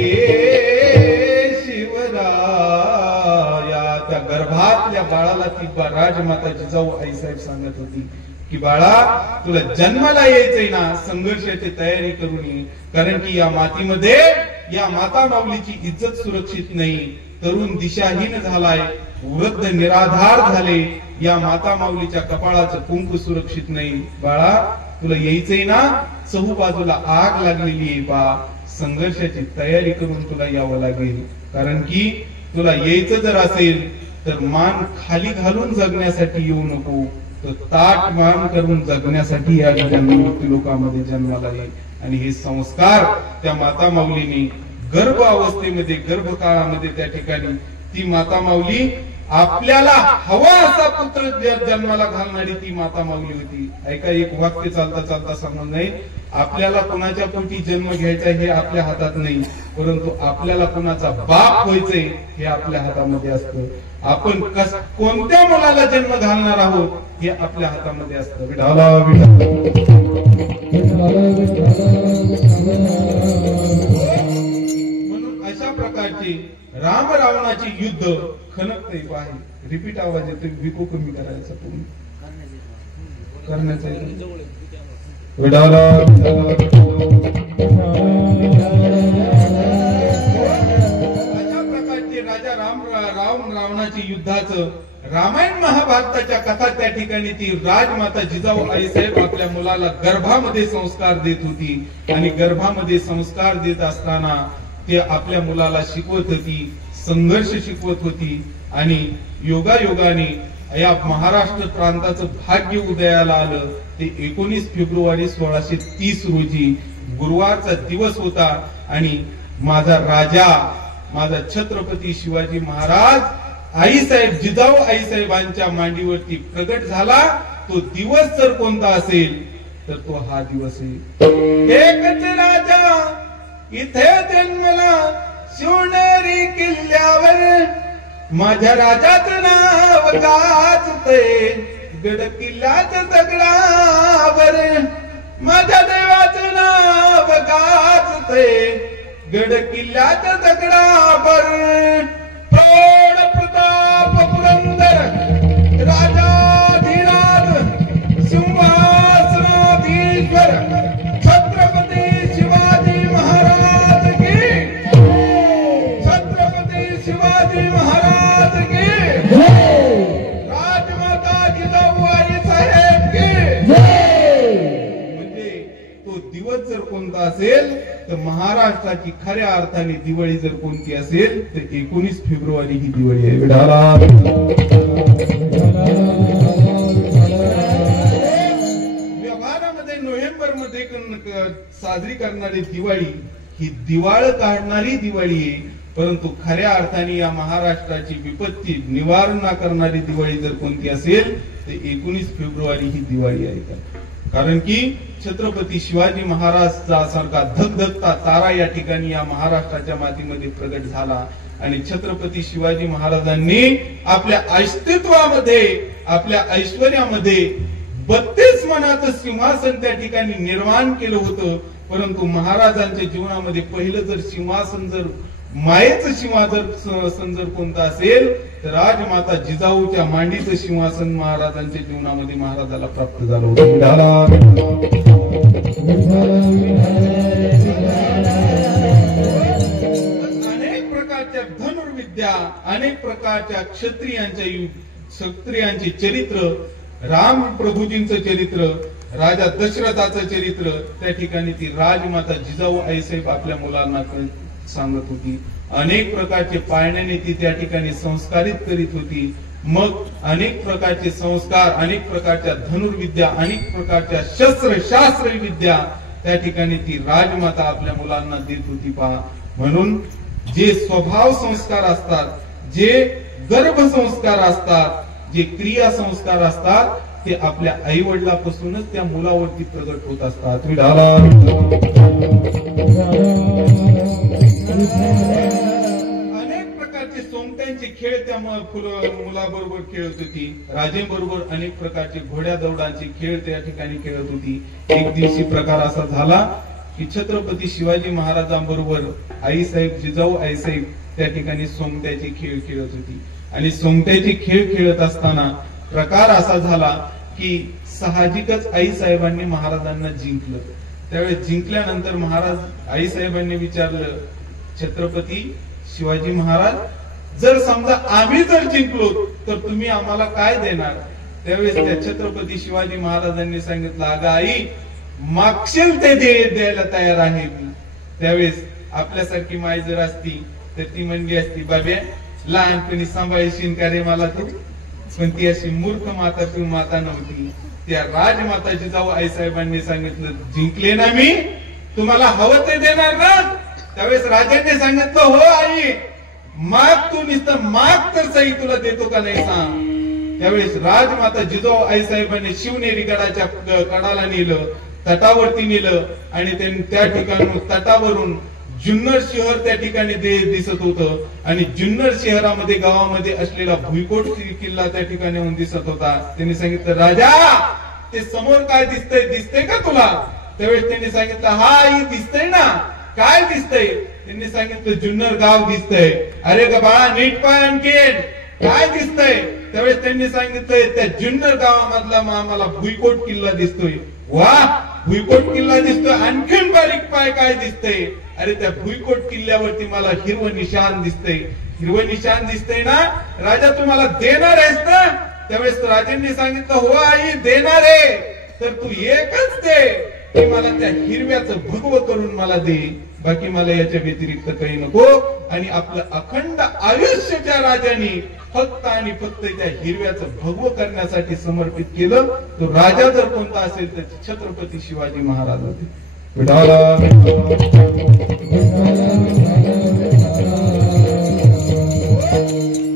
शिवराया. त्या गर्भातल्या बाळाला ती राजमाता जिजाऊ आईसाहेब सांगत होती की बाळा तुला जन्माला यायचंय ना संघर्षाची तयारी करून ये. कारण की या मातीमध्ये या माता माऊलीची इज्जत सुरक्षित नाही. तरुण दिशाहीन झालाय, वृद्ध निराधार झाले. या माता माऊलीच्या कपाळाचं कुंकू सुरक्षित नाही. बाळा तुला यायचंय ना, चहू बाजूला आग लागलेली आहे बा, संघर्षाची तयारी करून तुला यावं लागेल. कारण की तुला यायचं जर असेल तर मान खाली घालून जगण्यासाठी येऊ नको, तर ताट मान करून जगण्यासाठी या जन्ममुक्ती लोकांमध्ये जन्माला येईल. आणि हे संस्कार त्या माता माऊलीने गर्भ अवस्थेमध्ये गर्भकाळामध्ये त्या ठिकाणी ती माता माऊली आपल्याला हवा असा पुत्र जन्माला घालणारी ती माता माऊली होती. ऐका एक वाक्य चालता चालता सांगून नाही, आपल्याला कोणाच्या पोटी जन्म घ्यायचा हे आपल्या हातात नाही, परंतु आपल्याला कोणाचा बाप व्हायचंय हे आपल्या हातामध्ये असतं. आपण कोणत्या मुलाला जन्म घालणार आहोत हे आपल्या हातामध्ये असतं. विठाला म्हणून अशा प्रकारचे राम रावणाचे युद्ध खनक नाही पाहिजे. रिपीट आवाज येतो, विको कमी करायचा पूर्ण करण्याचा. अशा प्रकारचे राजा रावणाची युद्धाचं रामायण महाभारताच्या कथा त्या ठिकाणी ती राजमाता जिजाऊ आईसाहेब आपल्या मुलाला गर्भामध्ये संस्कार देत होती. आणि गर्भामध्ये संस्कार देत असताना ते आपल्या मुलाला शिकवत होती, संघर्ष शिकवत होती. आणि योगायोगाने या महाराष्ट्र प्रांताचं भाग्य उदयाला आलं. ते 19 फेब्रुवारी 1630 रोजी गुरुवारचा दिवस होता. आणि माझा राजा, माझा छत्रपती शिवाजी महाराज आईसाहेब जिजाऊ आईसाहेबांच्या मांडीवरती प्रगट झाला. तो दिवस जर कोणता असेल तर तो हा दिवस आहे. एकच राजा इथे जन्मला शिवनेरी किल्ल्यावर, माझ्या राजाचं नाव गाजतंय गड किल्ल्याच्या दगडावर, माझ्या देवाचं नाव गाजतंय गड किल्ल्याच्या दगडावर. प्रौढ प्रताप पुरंदर राजाधिराज सिंहासनाधीश्वर छत्रपती शिवाजी महाराज की, छत्रपती शिवाजी महाराज की, राजमाता जिजाऊ आईसाहेब की. म्हणजे तो दिवस जर कोणता असेल तर महाराष्ट्राची खऱ्या अर्थाने दिवाळी जर कोणती असेल तर 19 फेब्रुवारी ही दिवाळी आहे. व्यवहारामध्ये नोव्हेंबर मध्ये साजरी करणारी दिवाळी ही दिवाळ काढणारी दिवाळी आहे. परंतु खऱ्या अर्थाने या महाराष्ट्राची विपत्ती निवारण करणारी दिवाळी जर कोणती असेल तर 19 फेब्रुवारी ही दिवाळी आहे. कारण की छत्रपती शिवाजी महाराजांचा सारखा धगधगता तारा या ठिकाणी या महाराष्ट्राच्या मातीमध्ये प्रगट झाला. आणि छत्रपती शिवाजी महाराजांनी आपल्या अस्तित्वामध्ये, आपल्या ऐश्वर्यामध्ये 32 मनाचं सिंहासन त्या ठिकाणी निर्माण केलं होतं. परंतु महाराजांच्या जीवनामध्ये पहिलं जर सिंहासन जर मायेचं सिंहासन जर कोणतं असेल तर राजमाता जिजाऊच्या मांडीचं सिंहासन महाराजांच्या जीवनामध्ये महाराजाला प्राप्त झालं होतं. अनेक प्रकारच्या धनुर्विद्या, अनेक प्रकारच्या क्षत्रियांचे चरित्र, राम प्रभूजींचं चरित्र, राजा दशरथाचं चरित्र त्या ठिकाणी ती राजमाता जिजाऊ आईसाहेब आपल्या मुलांना सांगत होती. अनेक प्रकारचे पाळण्याने ती त्या ठिकाणी संस्कारित करीत होती. मग अनेक प्रकारचे संस्कार, अनेक प्रकारच्या धनुर्विद्या, अनेक प्रकारच्या शास्त्र विद्या त्या ठिकाणी ती राजमाता आपल्या मुलांना देत होती. पहा, म्हणून जे स्वभाव संस्कार असतात, जे गर्भ संस्कार असतात, जे क्रिया संस्कार असतात ते आपल्या आई वडिलांपासूनच त्या मुलावरती प्रगट होत असतात. अनेक प्रकारचे सोंगट्यांचे खेळ त्या मुलाबरोबर खेळत होती. राजेबरोबर अनेक प्रकारचे घोड्या दौडांचे खेळ त्या ठिकाणी खेळत होती. एक दिवशी प्रकार असा झाला की छत्रपती शिवाजी महाराजांबरोबर आईसाहेब जिजाऊ आईसाहेब त्या ठिकाणी सोंगट्याचे खेळ खेळत होती. आणि सोंगट्याचे खेळ खेळत असताना प्रकार असा झाला की साहजिकच आईसाहेबांनी महाराजांना जिंकलं. त्यावेळेस जिंकल्यानंतर महाराज आईसाहेबांनी विचारलं, छत्रपती शिवाजी महाराज, जर समजा आम्ही जर जिंकलो तर तुम्ही आम्हाला काय देणार? त्यावेळेस त्या छत्रपती शिवाजी महाराजांनी सांगितलं, अगं आई, मागशील ते द्यायला तयार आहे मी. त्यावेळेस आपल्यासारखी माय जर असती तर ती म्हणली असती, बाबे लहानपणी सांभाळशील का रे मला तू? पण ती अशी मूर्ख माता तू माता नव्हती. त्या राजमाता जिजाऊ आईसाहेबांनी सांगितलं, जिंकले ना मी, तुम्हाला हवं ते देणार ना? त्यावेळेस राजांनी सांगितलं, हो आई, माग तू, नुसतं माग तर सही, तुला देतो का नाही सांग. त्यावेळेस राजमाता जिजाऊ आईसाहेबांनी शिवनेरी गडाच्या कडाला नेलं, तटावरती नेलं आणि त्या ठिकाणी तटावरून जुन्नर शहर त्या ठिकाणी दिसत होतं. आणि जुन्नर शहरामध्ये गावामध्ये असलेला भुईकोट किल्ला त्या ठिकाणी दिसत होता. त्यांनी सांगितलं, राजा, ते समोर काय दिसतंय का तुला? त्यावेळेस त्यांनी सांगितलं, हा आई, दिसतंय ना. काय दिसतंय? त्यांनी सांगितलं, जुन्नर गाव दिसतंय. अरे ग बाळा, नीट पाय आणखीन, काय दिसतंय? त्यावेळेस त्यांनी सांगितलंय, त्या जुन्नर गावामधला आम्हाला भुईकोट किल्ला दिसतोय. वा, भुईकोट किल्ला दिसतोय, आणखीन बारीक पाय काय दिसतंय? अरे त्या भुईकोट किल्ल्यावरती मला हिरवं निशाण दिसतंय. हिरवं निशाण दिसतंय ना राजा, तुम्हाला देणार आहेस ना? त्यावेळेस राजांनी सांगितलं, हो आई, देणार आहे. तर तू एकच दे की मला त्या हिरव्याचं भगवं करून मला दे, बाकी मला याच्या व्यतिरिक्त काही नको. आणि आपलं अखंड आयुष्याच्या राजांनी फक्त आणि फक्त त्या हिरव्याचं भगवं करण्यासाठी समर्पित केलं. तो राजा जर कोणता असेल तर छत्रपती शिवाजी महाराज होते.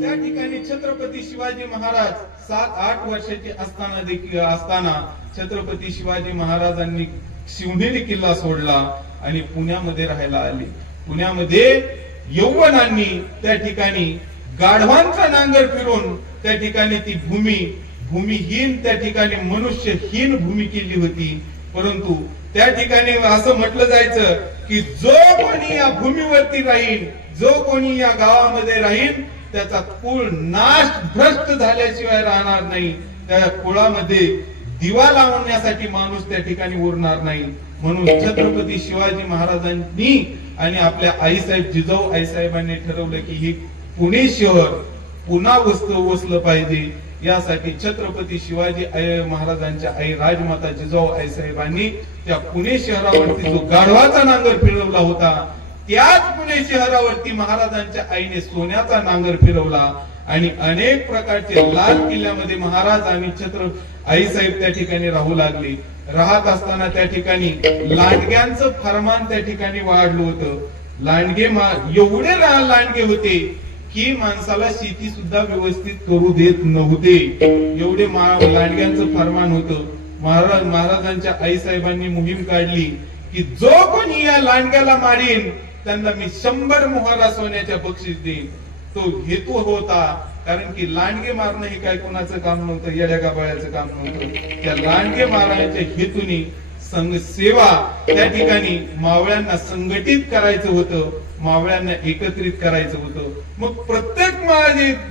त्या ठिकाणी छत्रपती शिवाजी महाराज 7-8 वर्षाचे असताना छत्रपती शिवाजी महाराजांनी शिवनेरी किल्ला सोडला आणि पुण्यामध्ये राहायला आले. पुण्यामध्ये यौवनांनी त्या ठिकाणी गाढवांचा नांगर फिरून त्या ठिकाणी ती भूमिहीन त्या ठिकाणी मनुष्यहीन भूमी केली होती. परंतु त्या ठिकाणी असं म्हटलं जायचं की जो कोणी या भूमीवरती राहील, जो कोणी या गावामध्ये राहील, त्याचा कुळ नाश भ्रष्ट झाल्याशिवाय राहणार नाही. त्या कुळामध्ये दिवा लावण्यासाठी माणूस त्या ठिकाणी उरणार नाही. म्हणून छत्रपती शिवाजी महाराजांनी आणि आपल्या आईसाहेब जिजाऊ आईसाहेबांनी ठरवलं की ही पुणे शहर पुन्हा वसलं पाहिजे. यासाठी छत्रपती शिवाजी महाराजांच्या आई राजमाता जिजाऊ आईसाहेबांनी त्या पुणे शहरावरती जो गाढवाचा नांगर फिरवला होता, त्याच पुणे शहरावरती महाराजांच्या आईने सोन्याचा नांगर फिरवला. आणि अनेक प्रकारचे लाल किल्ल्यामध्ये महाराज आणि आईसाहेब त्या ठिकाणी राहू लागले. राहत असताना त्या ठिकाणी लांडग्यांचं फरमान त्या ठिकाणी वाढलं होतं. लांडगे एवढे लांडगे होते की माणसाला शेती सुद्धा व्यवस्थित करू देत नव्हते. एवढे लांडग्यांचं फरमान होतं. महाराजांच्या आईसाहेबांनी मोहीम काढली की जो कोणी या लांडग्याला मारीन त्यांना मी 100 मोहरा सोन्याच्या बक्षीस देईन. तो हेतू होता, कारण की लांडगे मारणं हे काय कोणाचं काम नव्हतं, येड्या गाबाळ्याचं काम नव्हतं. त्या लांडगे मारण्याच्या हेतूने सेवा त्या ठिकाणी मावळ्यांना संघटित करायचं होतं, मावळ्यांना एकत्रित करायचं होतं. मग प्रत्येक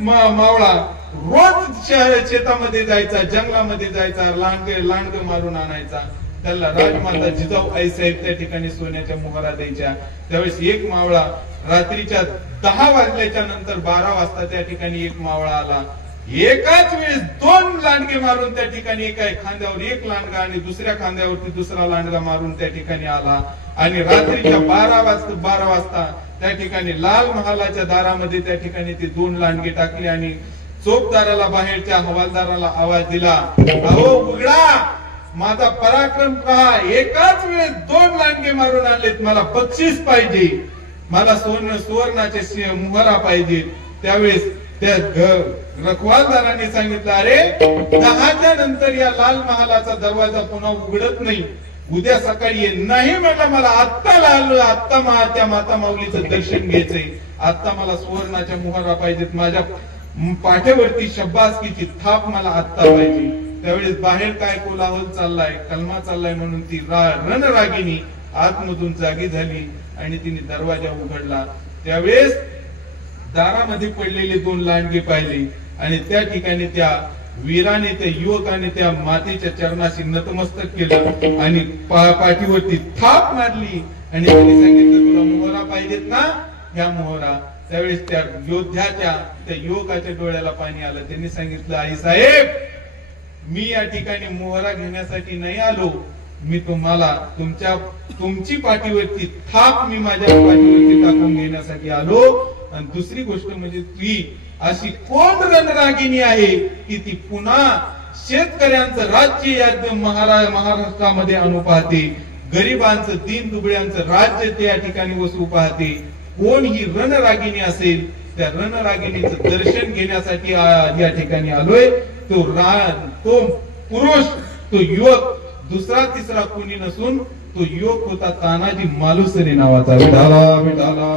मावळा रोज शेतामध्ये जायचा, जंगलामध्ये जायचा, लांडग मारून आणायचा. त्याला राजमाता जिजाऊ आईसाहेब त्या ठिकाणी सोन्याच्या मोहरा द्यायच्या. त्यावेळेस एक मावळा रात्रीच्या 10 वाजल्याच्या नंतर 12 वाजता त्या ठिकाणी एक मावळा आला. एकाच वेळेस 2 लांडगे मारून त्या ठिकाणी एका खांद्यावर एक लांडगा आणि दुसऱ्या खांद्यावरती दुसरा लांडगा मारून त्या ठिकाणी आला. आणि रात्रीच्या 12 वाजता त्या ठिकाणी लाल महालाच्या दारामध्ये त्या ठिकाणी ते 2 लांडगे टाकले आणि चोपदाराला, बाहेरच्या हवालदाराला आवाज दिला, अहो उघडा, माझा पराक्रम पहा, एकाच वेळेस 2 लांडगे मारून आणलेत, मला बक्षीस पाहिजे, मला सुवर्णाचे मोहरा पाहिजे. त्यावेळेस त्या रखवालदाराने सांगितलं, अरे 10च्या नंतर या लाल महालाचा दरवाजा पुन्हा उघडत नाही, उद्या सकाळी ये. नाही म्हटलं, मला आत्ता त्या माता माऊलीचं दर्शन घ्यायचंय, आता मला सुवर्णाच्या मोहरा पाहिजेत, माझ्या पाठ्यावरती शब्बासकीची थाप मला आत्ता पाहिजे. त्यावेळेस बाहेर काय कोलाहल चाललाय, कलमा चाललाय म्हणून ती रणरागिणी आतमधून जागी झाली आणि तिने दरवाजा उघडला. त्यावेळेस दारामध्ये पडलेले 2 लांडगे पाहिले आणि त्या ठिकाणी त्या वीराने, त्या युवकाने त्या मातेच्या चरणाशी नतमस्तक केलं आणि पाठीवरती थाप मारली आणि त्यांनी सांगितलं, तुला मोहरा पाहिजेत ना, ह्या मोहरा. त्यावेळेस त्या योद्ध्याच्या, त्या युवकाच्या डोळ्याला पाणी आलं. त्यांनी सांगितलं, आई साहेब, मी या ठिकाणी मोहरा घेण्यासाठी नाही आलो, मी तुम्हाला तुमची पाठीवरती थाप मी माझ्या पाठीवरती टाकून घेण्यासाठी आलो. आणि दुसरी गोष्ट म्हणजे ती अशी कोण रणरागिणी आहे की ती पुन्हा शेतकऱ्यांचं राज्य या महाराष्ट्रामध्ये आणू पाहते, गरिबांचं, दीन दुबळ्यांचं राज्य त्या ठिकाणी वसू पाहते. कोण ही रणरागिणी असेल, त्या रणरागिणीचं दर्शन घेण्यासाठी या ठिकाणी आलोय. तो पुरुष, तो युवक दुसरा तिसरा कोणी नसून तो युवक होता तानाजी मालुसरे नावाचा. विठाला विठाला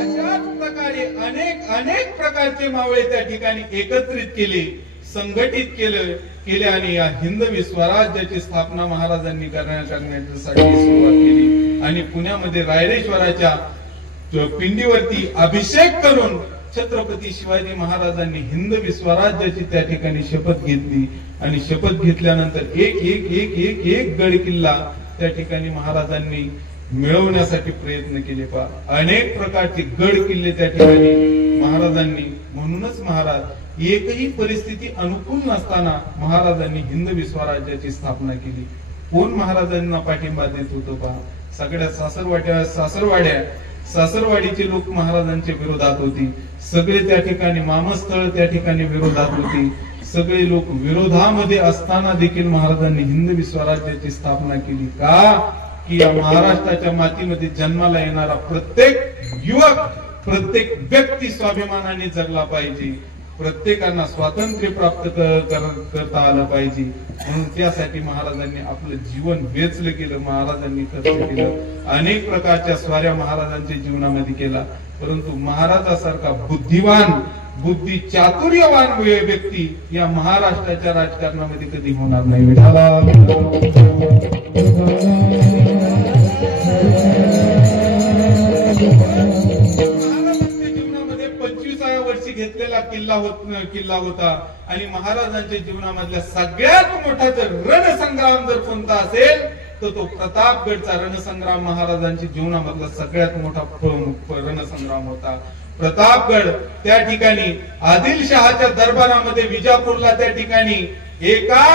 अशाच प्रकारे अनेक प्रकारचे मावळे त्या ठिकाणी एकत्रित केले, संघटित केले आणि या हिंदवी स्वराज्याची स्थापना महाराजांनी करण्यासाठी सुरुवात केली. आणि पुण्यामध्ये रायरेश्वराच्या पिंडीवरती अभिषेक करून छत्रपती शिवाजी महाराजांनी हिंदवी स्वराज्याची त्या ठिकाणी शपथ घेतली. आणि शपथ घेतल्यानंतर एक गड किल्ला त्या ठिकाणी महाराजांनी मिळवण्यासाठी प्रयत्न केले. अनेक प्रकारचे गड किल्ले त्या ठिकाणी महाराजांनी, म्हणूनच महाराज एकही परिस्थिती अनुकूल नसताना महाराजांनी हिंदवी स्वराज्याची स्थापना केली. कोण महाराजांना पाठिंबा देत होतो पहा, सगळ्या सासरवाडीचे लोक महाराजांच्या विरोधात होती, सगळे त्या ठिकाणी मामस्थळ त्या ठिकाणी विरोधात होती. सगळे लोक विरोधामध्ये असताना देखील महाराजांनी हिंदवी स्वराज्याची स्थापना केली. का की या महाराष्ट्राच्या मातीमध्ये जन्माला येणारा प्रत्येक युवक, प्रत्येक व्यक्ती स्वाभिमानाने जगला पाहिजे, प्रत्येकांना स्वातंत्र्य प्राप्त करता आलं पाहिजे. म्हणून त्यासाठी महाराजांनी आपलं जीवन वेचलं केलं, महाराजांनी खर्च केलं. अनेक प्रकारच्या स्वाऱ्या महाराजांच्या जीवनामध्ये केला. परंतु महाराजासारखा बुद्धिवान, बुद्धी चातुर्यवान व्यक्ती या महाराष्ट्राच्या राजकारणामध्ये कधी होणार नाही. जीवनामध्ये 25व्या वर्षी घेतलेला किल्ला होता. आणि महाराजांच्या जीवनामधल्या सगळ्यात मोठा जर रणसंग्राम जर कोणता असेल तर तो प्रतापगडचा रणसंग्राम महाराजांच्या जीवनामधला सगळ्यात मोठा रणसंग्राम होता. प्रतापगड त्या ठिकाणी आदिलशहाच्या दरबारामध्ये विजापूरला त्या ठिकाणी एका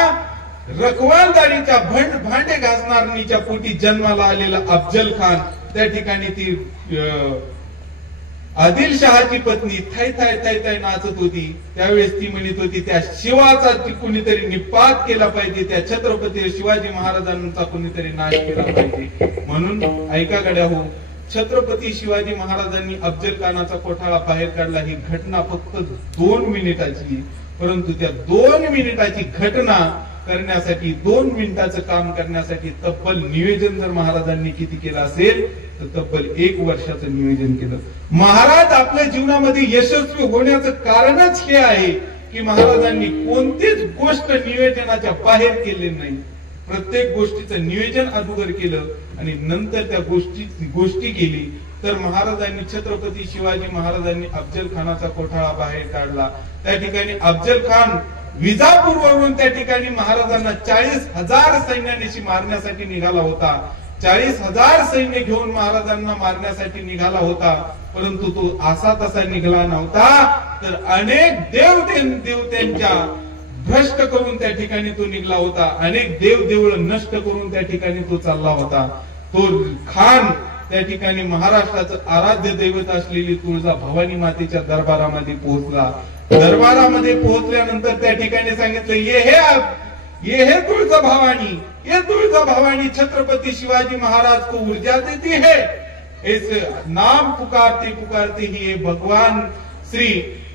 रखवालदारीच्या भांडे घासणारणीच्या पोटी जन्माला आलेला अफजल खान त्या ठिकाणी ती आदिलशहाची पत्नी थाय थाय थाय थाय नाचत होती. त्यावेळेस ती म्हणत होती त्या शिवाचा कुणीतरी निपात केला पाहिजे, त्या छत्रपती शिवाजी महाराजांचा कुणीतरी नाश केला पाहिजे. म्हणून ऐका गड्या हो, छत्रपती शिवाजी महाराजांनी अफजल खानाचा कोठाळा बाहेर काढला. ही घटना फक्त 2 मिनिटाची, परंतु त्या 2 मिनिटाची घटना करण्यासाठी, 2 मिनिटाचं काम करण्यासाठी तब्बल नियोजन जर महाराजांनी किती केलं असेल तर तब्बल 1 वर्षाचं नियोजन केलं. महाराज आपल्या जीवनामध्ये यशस्वी होण्याचं कारणच हे आहे की महाराजांनी कोणतीच गोष्ट नियोजनाच्या बाहेर केली नाही. प्रत्येक गोष्टीचं नियोजन अगोदर केलं आणि नंतर त्या गोष्टी केली. तर महाराजांनी छत्रपती शिवाजी महाराजांनी अफजल खानाचा कोठाळा बाहेर काढला. त्या ठिकाणी अफजल खान विजापूरवरून त्या ठिकाणी महाराजांना 40,000 सैन्यानिशी मारण्यासाठी निघाला होता. 40,000 सैन्य घेऊन महाराजांना मारण्यासाठी निघाला होता. परंतु तो असा तसा निघाला नव्हता, तर अनेक देवत्यांच्या भ्रष्ट करून त्या ठिकाणी तो निघाला होता. अनेक देवदेवळ नष्ट करून त्या ठिकाणी तो चालला होता. तो खान त्या ठिकाणी महाराष्ट्राचं आराध्य दैवत असलेली तुळजा भवानी मातेच्या दरबारामध्ये पोहोचला. दरबारामध्ये पोहोचल्यानंतर त्या ठिकाणी सांगितलं, ये है तुळजा भवानी, ये तुळजा भवानी छत्रपति शिवाजी महाराज को ऊर्जा देती है. इस नाम पुकारते पुकारते ही ये भगवान श्री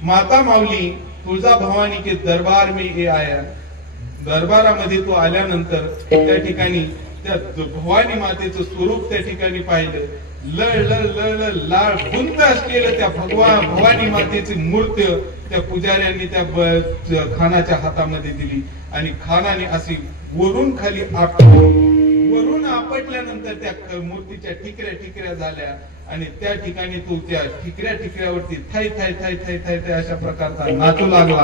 माता माऊली तुळजा भवानी के दरबार में ये आया. दरबारामध्ये तो आल्यानंतर त्या ठिकाणी त्या भवानी मातेचं स्वरूप त्या ठिकाणी पाहिलं. लळ लाळ बुंद असलेलं त्या भवानी मातेची मूर्ती त्या पुजाऱ्यांनी त्या खानाच्या हातामध्ये दिली आणि खानाने अशी वरून खाली वरून आपटल्यानंतर त्या मूर्तीच्या ठिकऱ्या झाल्या आणि त्या ठिकाणी तो त्या ठिकऱ्यावरती थाय थाय थाय थाय थाय थाय अशा प्रकारचा नाचू लागला.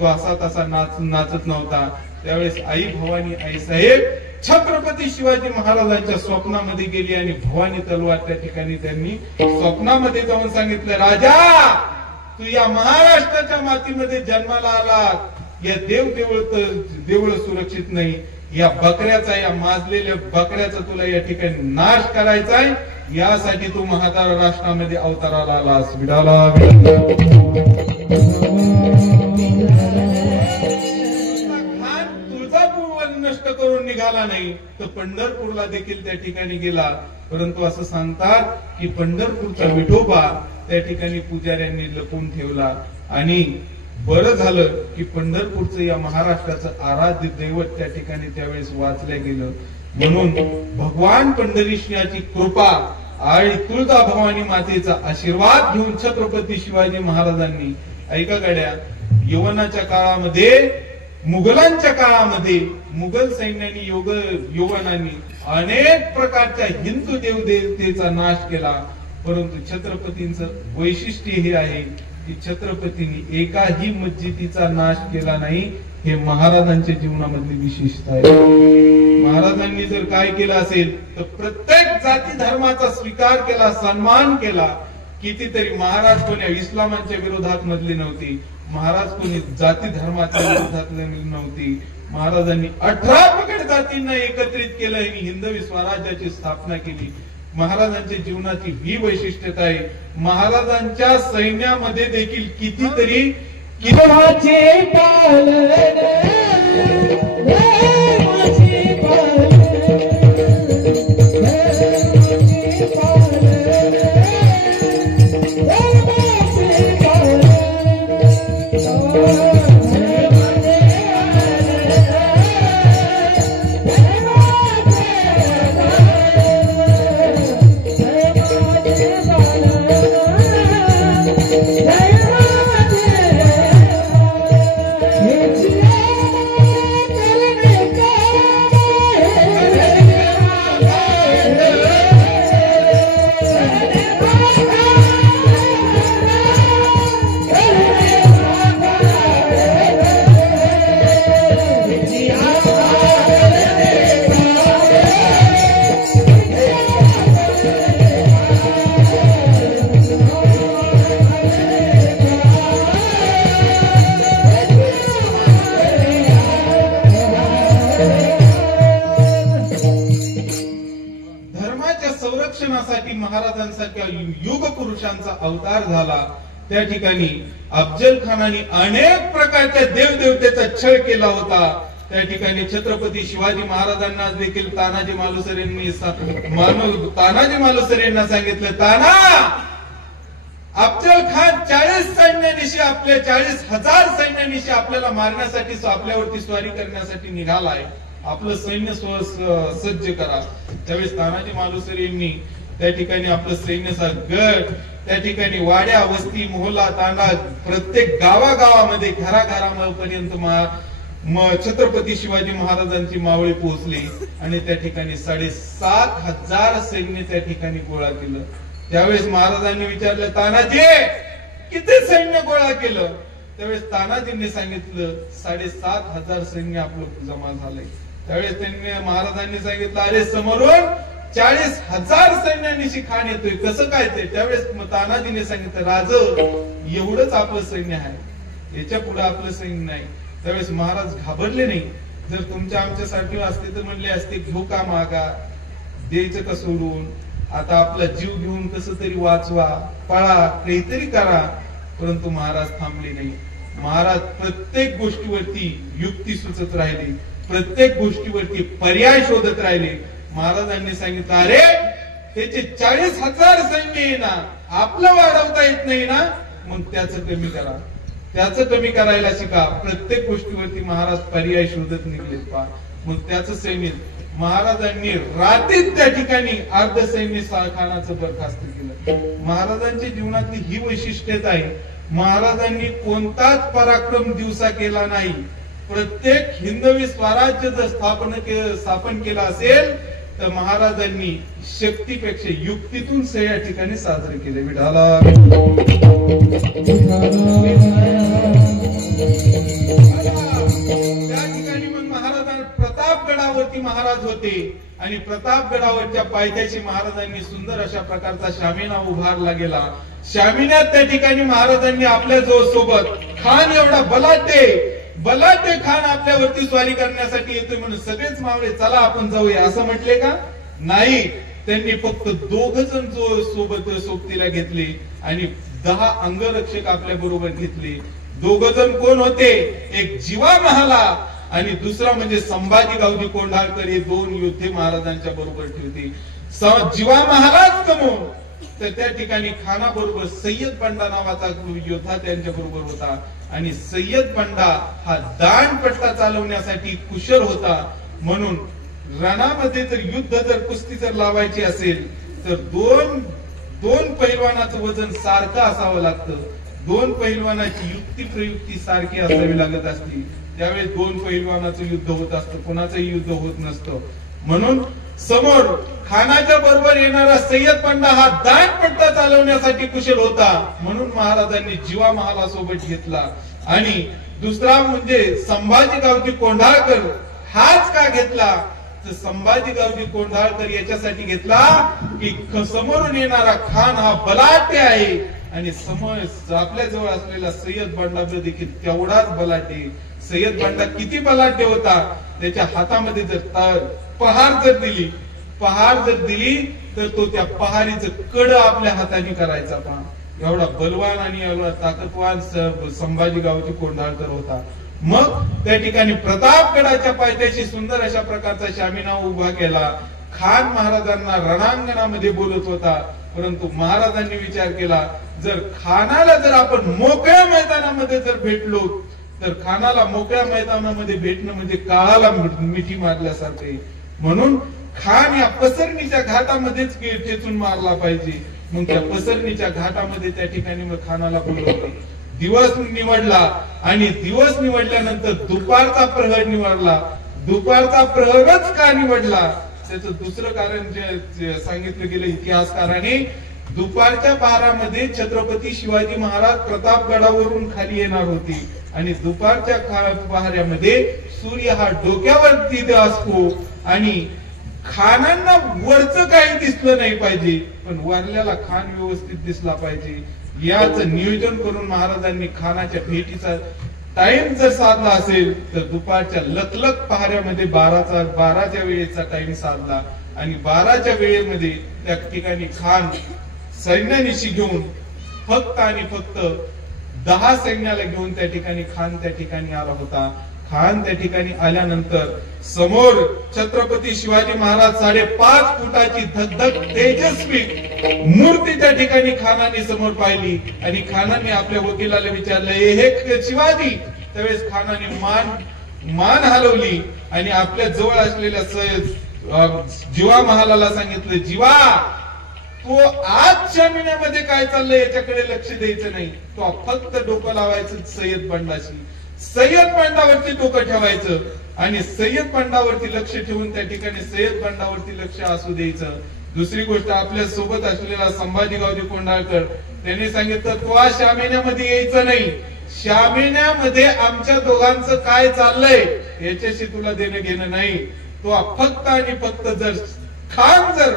तो असा तसा नाचत नव्हता. त्यावेळेस आई भवानी आई साहेब छत्रपती शिवाजी महाराजांच्या स्वप्नामध्ये गेली आणि भवानी तलवार त्या ठिकाणी त्यांनी स्वप्नामध्ये जाऊन सांगितलं, राजा तू या महाराष्ट्राच्या मातीमध्ये जन्माला आला. या देवळ सुरक्षित नाही. या बकऱ्याचा, या माजलेल्या बकऱ्याचा तुला या ठिकाणी नाश करायचा आहे. यासाठी तू महाराष्ट्रामध्ये अवताराला आलास. विडाला नष्ट करून निघाला नाही तर पंढरपूरला देखील त्या ठिकाणी गेला. परंतु असं सांगतात की पंढरपूरचा विठोबा त्या ठिकाणी पुजाऱ्यांनी लपवून ठेवला आणि बरं झालं की पंढरपूरचं या महाराष्ट्राचं आराध्य दैवत त्या ठिकाणी त्यावेळेस वाचलं गेलं. म्हणून भगवान पंढरीशयाची कृपा आणि तुळजा भवानी मातेचा आशीर्वाद घेऊन छत्रपती शिवाजी महाराजांनी, ऐका गड्या, यवनाच्या काळामध्ये, मुघलांच्या काळामध्ये मुघल सैन्याने यवनांनी अनेक प्रकारच्या हिंदू देवदेवतेचा नाश केला. परंतु छत्रपतींचं वैशिष्ट्य हे आहे की छत्रपतींनी एकाही मस्जिदीचा नाश केला नाही. हे महाराजांच्या जीवनामधली विशेषता आहे. महाराजांनी जर काय केलं असेल तर प्रत्येक जाती धर्माचा स्वीकार केला, सन्मान केला. कितीतरी महाराज कोणी इस्लामांच्या विरोधात मधले नव्हते. महाराज कोणी जाती धर्माच्या विरोधात नव्हती. महाराजांनी 18 पगड जातींना एकत्रित केलं आणि हिंदवी स्वराज्याची स्थापना केली. महाराजांच्या जीवनाची ही वैशिष्ट्यता आहे. महाराजांच्या सैन्यामध्ये देखील कितीतरी महाराजांसारख्या युग पुरुषांचा अवतार झाला. त्या ठिकाणी अफजल खानाने अनेक प्रकारच्या देवदेवतेचा छळ केला होता. त्या ठिकाणी छत्रपती शिवाजी महाराजांना देखील तानाजी मालुसरेंना सांगितलं, ताना अफजल खान 40 सैन्यानिशी, आपल्या 40,000 सैन्यानिशी आपल्याला मारण्यासाठी, आपल्यावरती स्वारी करण्यासाठी निघालाय. आपलं सैन्य सज्ज करा. त्यावेळेस तानाजी मालुसरे यांनी त्या ठिकाणी आपलं सैन्याचा गट, त्या ठिकाणी वाड्या वस्ती मोहल्ला तांडा प्रत्येक गावागावामध्ये घराघरापर्यंत छत्रपती शिवाजी महाराजांची मावळी पोहोचली आणि त्या ठिकाणी 7,500 सैन्य त्या ठिकाणी गोळा केलं. त्यावेळेस महाराजांनी विचारलं, तानाजी किती सैन्य गोळा केलं? त्यावेळेस तानाजींनी सांगितलं 7,500 सैन्य आपलं जमा झालंय. त्यावेळेस त्यांनी महाराजांनी सांगितलं, अरे समोरून 40,000 सैन्यानिशी खान येतोय, कसं काय ते? त्यावेळेस तानाजीने सांगितलं, राज एवढंच आपलं सैन्य आहे, याच्या पुढे आपलं सैन्य नाही. त्यावेळेस महाराज घाबरले नाही. जर तुमच्या आमच्यासाठी असते तर म्हणले असते, घेऊ का मागा, द्यायचं का सोडून, आता आपला जीव घेऊन कसं तरी वाचवा, पळा, काहीतरी करा. परंतु महाराज थांबले नाही. महाराज प्रत्येक गोष्टीवरती युक्ती सुचत राहिले, प्रत्येक गोष्टीवरती पर्याय शोधत राहिले. महाराजांनी सांगितलं, अरे त्याचे 40,000 सैन्य आहे ना, आपलं वाढवता येत नाही ना, मग त्याचं कमी करा, त्याचं कमी करायला शिका. प्रत्येक गोष्टीवरती महाराज पर्याय शोधत निघलेत पहा. मग त्याचं सैन्य महाराजांनी रात्रीत त्या ठिकाणी अर्ध सैन्य खानाचं बरखास्त केलं. महाराजांच्या जीवनातली ही वैशिष्ट्यच आहे. महाराजांनी कोणताच पराक्रम दिवसा केला नाही. प्रत्येक हिंदवी स्वराज्य जर स्थापन केलं असेल तर महाराजांनी शक्तीपेक्षा युक्तीतून या ठिकाणी साजरे केले. विठाला त्या ठिकाणी मग महाराजांना प्रतापगडावरती महाराज होते आणि प्रतापगडावरच्या पायथ्याशी महाराजांनी सुंदर अशा प्रकारचा शामियाना उभारला गेला. शामियानात त्या ठिकाणी महाराजांनी आपल्या जो सोबत खान एवढा बलाढ्य खान आपल्यावरती स्वारी करण्यासाठी येतोय म्हणून सगळेच मावळे चला आपण जाऊया असं म्हटले का? नाही. त्यांनी फक्त 2 जण जो सोबत सोबतीला घेतले आणि 10 अंगरक्षक आपल्या बरोबर घेतले. 2 जण कोण होते? एक जीवा महाला आणि दुसरा म्हणजे संभाजी गावजी कोंढाळकर. हे 2 योद्धे महाराजांच्या बरोबर ठेवते. जीवा महालाच कमवून तर त्या ठिकाणी खानाबरोबर सय्यद बंडा नावाचा योद्धा त्यांच्या बरोबर होता आणि सय्यद बंडा हा दांडपट्टा चालवण्यासाठी कुशल होता. म्हणून रणामध्ये जर युद्ध जर कुस्ती जर लावायची असेल तर दोन पैलवानाचं वजन सारखं असावं लागतं. 2 पैलवानाची युक्ती प्रयुक्ती सारखी असावी लागत असती. त्यावेळेस 2 पैलवानाचं युद्ध होत असतं, कोणाचंही युद्ध होत नसतं. म्हणून समोर खानाच्या बरोबर येणारा सय्यद बंडा हा दांडपट्टा चालवण्यासाठी कुशल होता. म्हणून महाराजांनी जीवा महाला सोबत घेतला. आणि दुसरा म्हणजे संभाजी गावजी कोंढाळकर. हाच का घेतला तर संभाजी गावजी कोंढाळकर याच्यासाठी घेतला की समोरून येणारा खान हा बलाढ्य आहे आणि समोर आपल्या जवळ असलेला सय्यद बंडा देखील तेवढाच बलाढ्य. सय्यद बंडा किती बलाढ्य होता? त्याच्या हातामध्ये जर पहार जर दिली तर तो त्या पहारीचं कड आपल्या हाताने करायचा. पहा एवढा बलवान आणि एवढा ताकदवान संभाजी गावजी कोंढाळकर होता. मग त्या ठिकाणी प्रतापगडाच्या पायथ्याशी सुंदर अशा प्रकारचा शामियाना उभा केला. खान महाराजांना रणांगणामध्ये बोलत होता. परंतु महाराजांनी विचार केला, जर खानाला जर आपण मोकळ्या मैदानामध्ये जर भेटलो तर खानाला मोकळ्या मैदानामध्ये भेटणं म्हणजे काळाला मिठी मारल्यासारखे. म्हणून खान या पसरणीच्या घाटामध्येच ठेचून मारला पाहिजे. मग त्या पसरणीच्या घाटामध्ये त्या ठिकाणी मग खानाला बोलवलं. दिवस निवडला आणि दिवस निवडल्यानंतर दुपारचा प्रहर निवडला. दुपारचा प्रहरच का निवडला त्याचं दुसरं कारण जे सांगितलं गेलं इतिहासकारांनी, दुपारच्या पहारामध्ये छत्रपती शिवाजी महाराज प्रतापगडावरून खाली येणार होते आणि दुपारच्या पहाऱ्यामध्ये सूर्य हा डोक्यावरती असतो आणि खानांना वरचं काही दिसलं नाही पाहिजे पण वरल्याला खान व्यवस्थित दिसला पाहिजे. याचं नियोजन करून महाराजांनी खानाच्या भेटीचा टाइम जर साधला असेल तर दुपारच्या लखलख पहाऱ्यामध्ये 12च्या वेळेचा टाइम साधला आणि 12च्या वेळेमध्ये त्या ठिकाणी खान सैन्यानिशी घेऊन फक्त आणि फक्त 10 सैन्याला घेऊन त्या ठिकाणी खान त्या ठिकाणी आला होता. खान त्या ठिकाणी आल्यानंतर समोर छत्रपती शिवाजी महाराज 5.5 फुटाची धगधग तेजस्वी मूर्ती त्या ठिकाणी खानाने समोर पाहिली आणि खानाने आपल्या वकिलाला विचारलं, हे शिवाजी? त्यावेळेस खानाने मान हलवली आणि आपल्या जवळ असलेल्या जीवा महालाला सांगितलं, जीवा तो आजच्या महिन्यामध्ये काय चाललंय याच्याकडे लक्ष द्यायचं नाही. तो फक्त डोकं लावायचं सय्यद बंडाशी, सय्यद बंडावरती डोकं ठेवायचं आणि सय्यद बंडावरती लक्ष ठेवून त्या ठिकाणी सय्यद बंडावरती लक्ष असू द्यायचं. दुसरी गोष्ट, आपल्या सोबत असलेला संभाजी गावजी कोंढाळकर त्यांनी सांगितलं तो आज श्यामेण्यामध्ये यायचं नाही. श्यामेण्यामध्ये आमच्या दोघांचं काय चाललंय याच्याशी तुला देणं घेणं नाही. तो फक्त आणि फक्त जर खान जर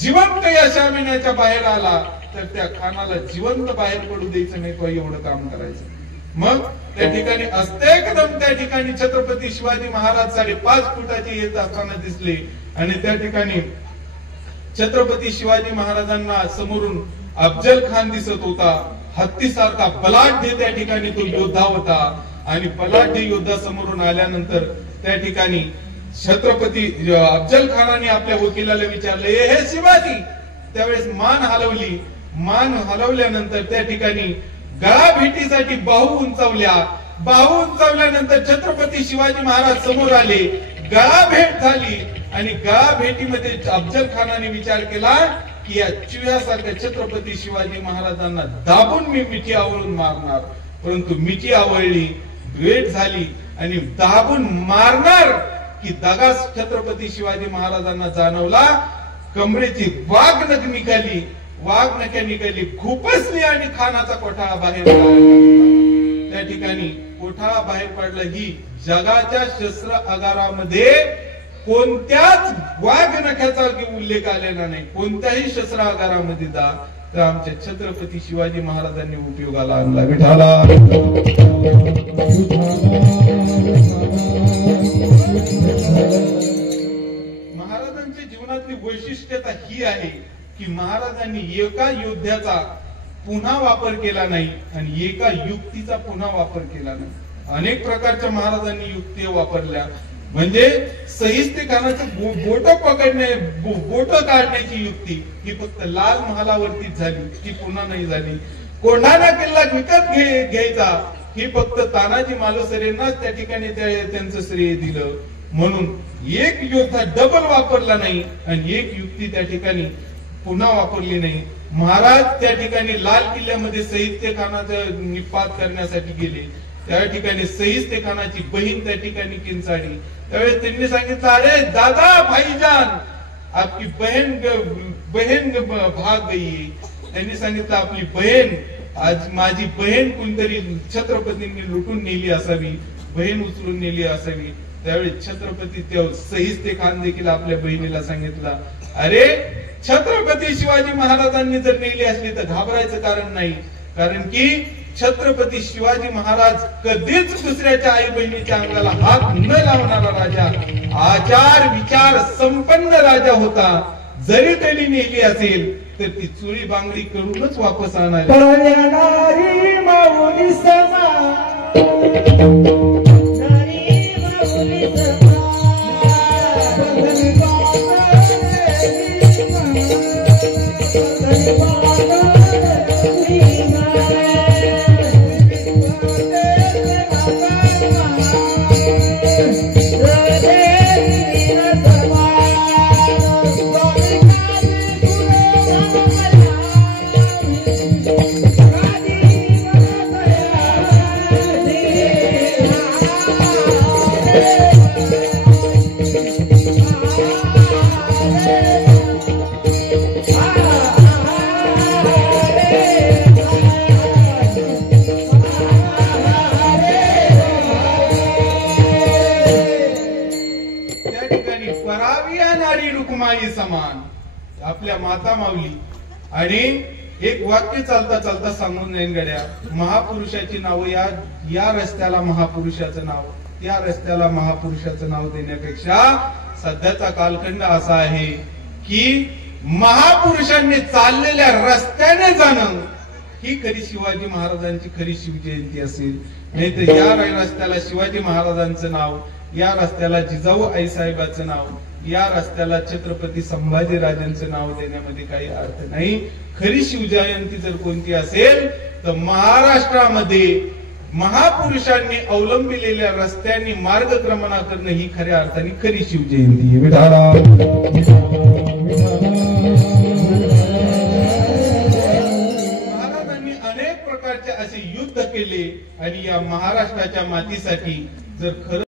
जिवंत या श्यामेण्याच्या बाहेर आला तर त्या खानाला जिवंत बाहेर पडू द्यायचं नाही. तो एवढं काम करायचं. मग त्या ठिकाणी असते एकदम त्या ठिकाणी छत्रपती शिवाजी महाराज 5.5 फुटाचे येत असताना दिसले आणि त्या ठिकाणी छत्रपती शिवाजी महाराजांना समोरून अफजल खान दिसत होता. हत्तीसारखा बलाढ्य त्या ठिकाणी तो योद्धा होता आणि बलाढ्य योद्धा समोरून आल्यानंतर त्या ठिकाणी छत्रपती अफजल खानाने आपल्या वकिलाला विचारले, हे शिवाजी. त्यावेळेस मान हलवली. मान हलवल्यानंतर त्या ठिकाणी गळा भेटीसाठी बाहू उंचावल्या. बाहू उंचावल्यानंतर छत्रपती शिवाजी महाराज समोर आले. गळा भेट झाली आणि गळा भेटीमध्ये अफजल खानाने विचार केला की या चिव्यासारख्या छत्रपती शिवाजी महाराजांना दाबून मी मिठी आवळून मारणार. परंतु मिठी आवळली, भेट झाली आणि दाबून मारणार की दगा छत्रपती शिवाजी महाराजांना जाणवला. कमरेची वाघ नख निघाली, वाघ नख्या निघाली, खुपसली आणि खानाचा कोठाळा बाहेर पडला. त्या ठिकाणी कोठाळा बाहेर पडला. ही जगाच्या शस्त्र आगारामध्ये कोणत्याच वाघ नख्याचा उल्लेख आलेला नाही. कोणत्याही शस्त्र आगारामध्ये जा तर आमच्या छत्रपती शिवाजी महाराजांनी उपयोगाला आणला. विठाला महाराजांच्या जीवनातली वैशिष्ट्यता ही आहे की महाराजांनी एका योद्ध्याचा पुन्हा वापर केला नाही आणि एका युक्तीचा पुन्हा वापर केला नाही. अनेक प्रकारच्या महाराजांनी युक्ती वापरल्या. म्हणजे सहिस्ते खानाचं बोट पकडणे, बोट काढण्याची युक्ती ही फक्त लाल महालावरतीच झाली, ती पुन्हा नाही झाली. कोंढाणा किल्ला विकत घ्यायचा ही फक्त तानाजी मालुसरेंनाच त्या ठिकाणी त्यांचं श्रेय दिलं. म्हणून एक योद्धा डबल वापरला नाही आणि एक युक्ती त्या ठिकाणी पुन्हा वापरली नाही. महाराज त्या ठिकाणी लाल किल्ल्यामध्ये सहिस्ते खानाचा निपात करण्यासाठी गेले. त्या ठिकाणी सहिस्ते खानाची बहीण त्या ठिकाणी किंचाळली. त्यावेळेस त्यांनी सांगितलं, अरे दादा भाईजान आपली बहन भाग गई. त्यांनी सांगितलं आपली बहीण, आज माझी बहीण कोणतरी छत्रपतींनी लुटून नेली असावी, बहीण उचलून नेली असावी. त्यावेळी छत्रपती सहिस्ते खान देखील आपल्या बहिणीला सांगितलं, अरे छत्रपती शिवाजी महाराजांनी जर नेली असली तर घाबरायचं कारण नाही. कारण की छत्रपती शिवाजी महाराज कधीच दुसऱ्याच्या आई बहिणीच्या अंगाला हात न लावणारा राजा, आचार विचार संपन्न राजा होता. जरी त्यांनी नेली असेल तर ती चुळी बांगडी करूनच वापस आणणार. समान आपल्या माता माऊली. आणि एक वाक्य चालता चालता सांगून जाईन गड्या, महापुरुषाची नाव या रस्त्याला महापुरुषाचं नाव, त्या रस्त्याला महापुरुषाचं नाव देण्यापेक्षा सध्याचा कालखंड असा आहे की महापुरुषांनी चाललेल्या रस्त्याने जाणं ही खरी शिवाजी महाराजांची खरी शिवजयंती असेल. नाही तर या रस्त्याला शिवाजी महाराजांचं नाव, या रस्त्याला जिजाऊ आईसाहेबांचं नाव, या रस्त्याला छत्रपती संभाजी राजांचं नाव देण्यामध्ये काही अर्थ नाही. खरी शिवजयंती जर कोणती असेल तर महाराष्ट्रामध्ये महापुरुषांनी अवलंबिलेल्या रस्त्यांनी मार्गक्रमणा करणं ही खऱ्या अर्थाने खरी शिवजयंती. केले आणि या महाराष्ट्राच्या मातीसाठी जर खरं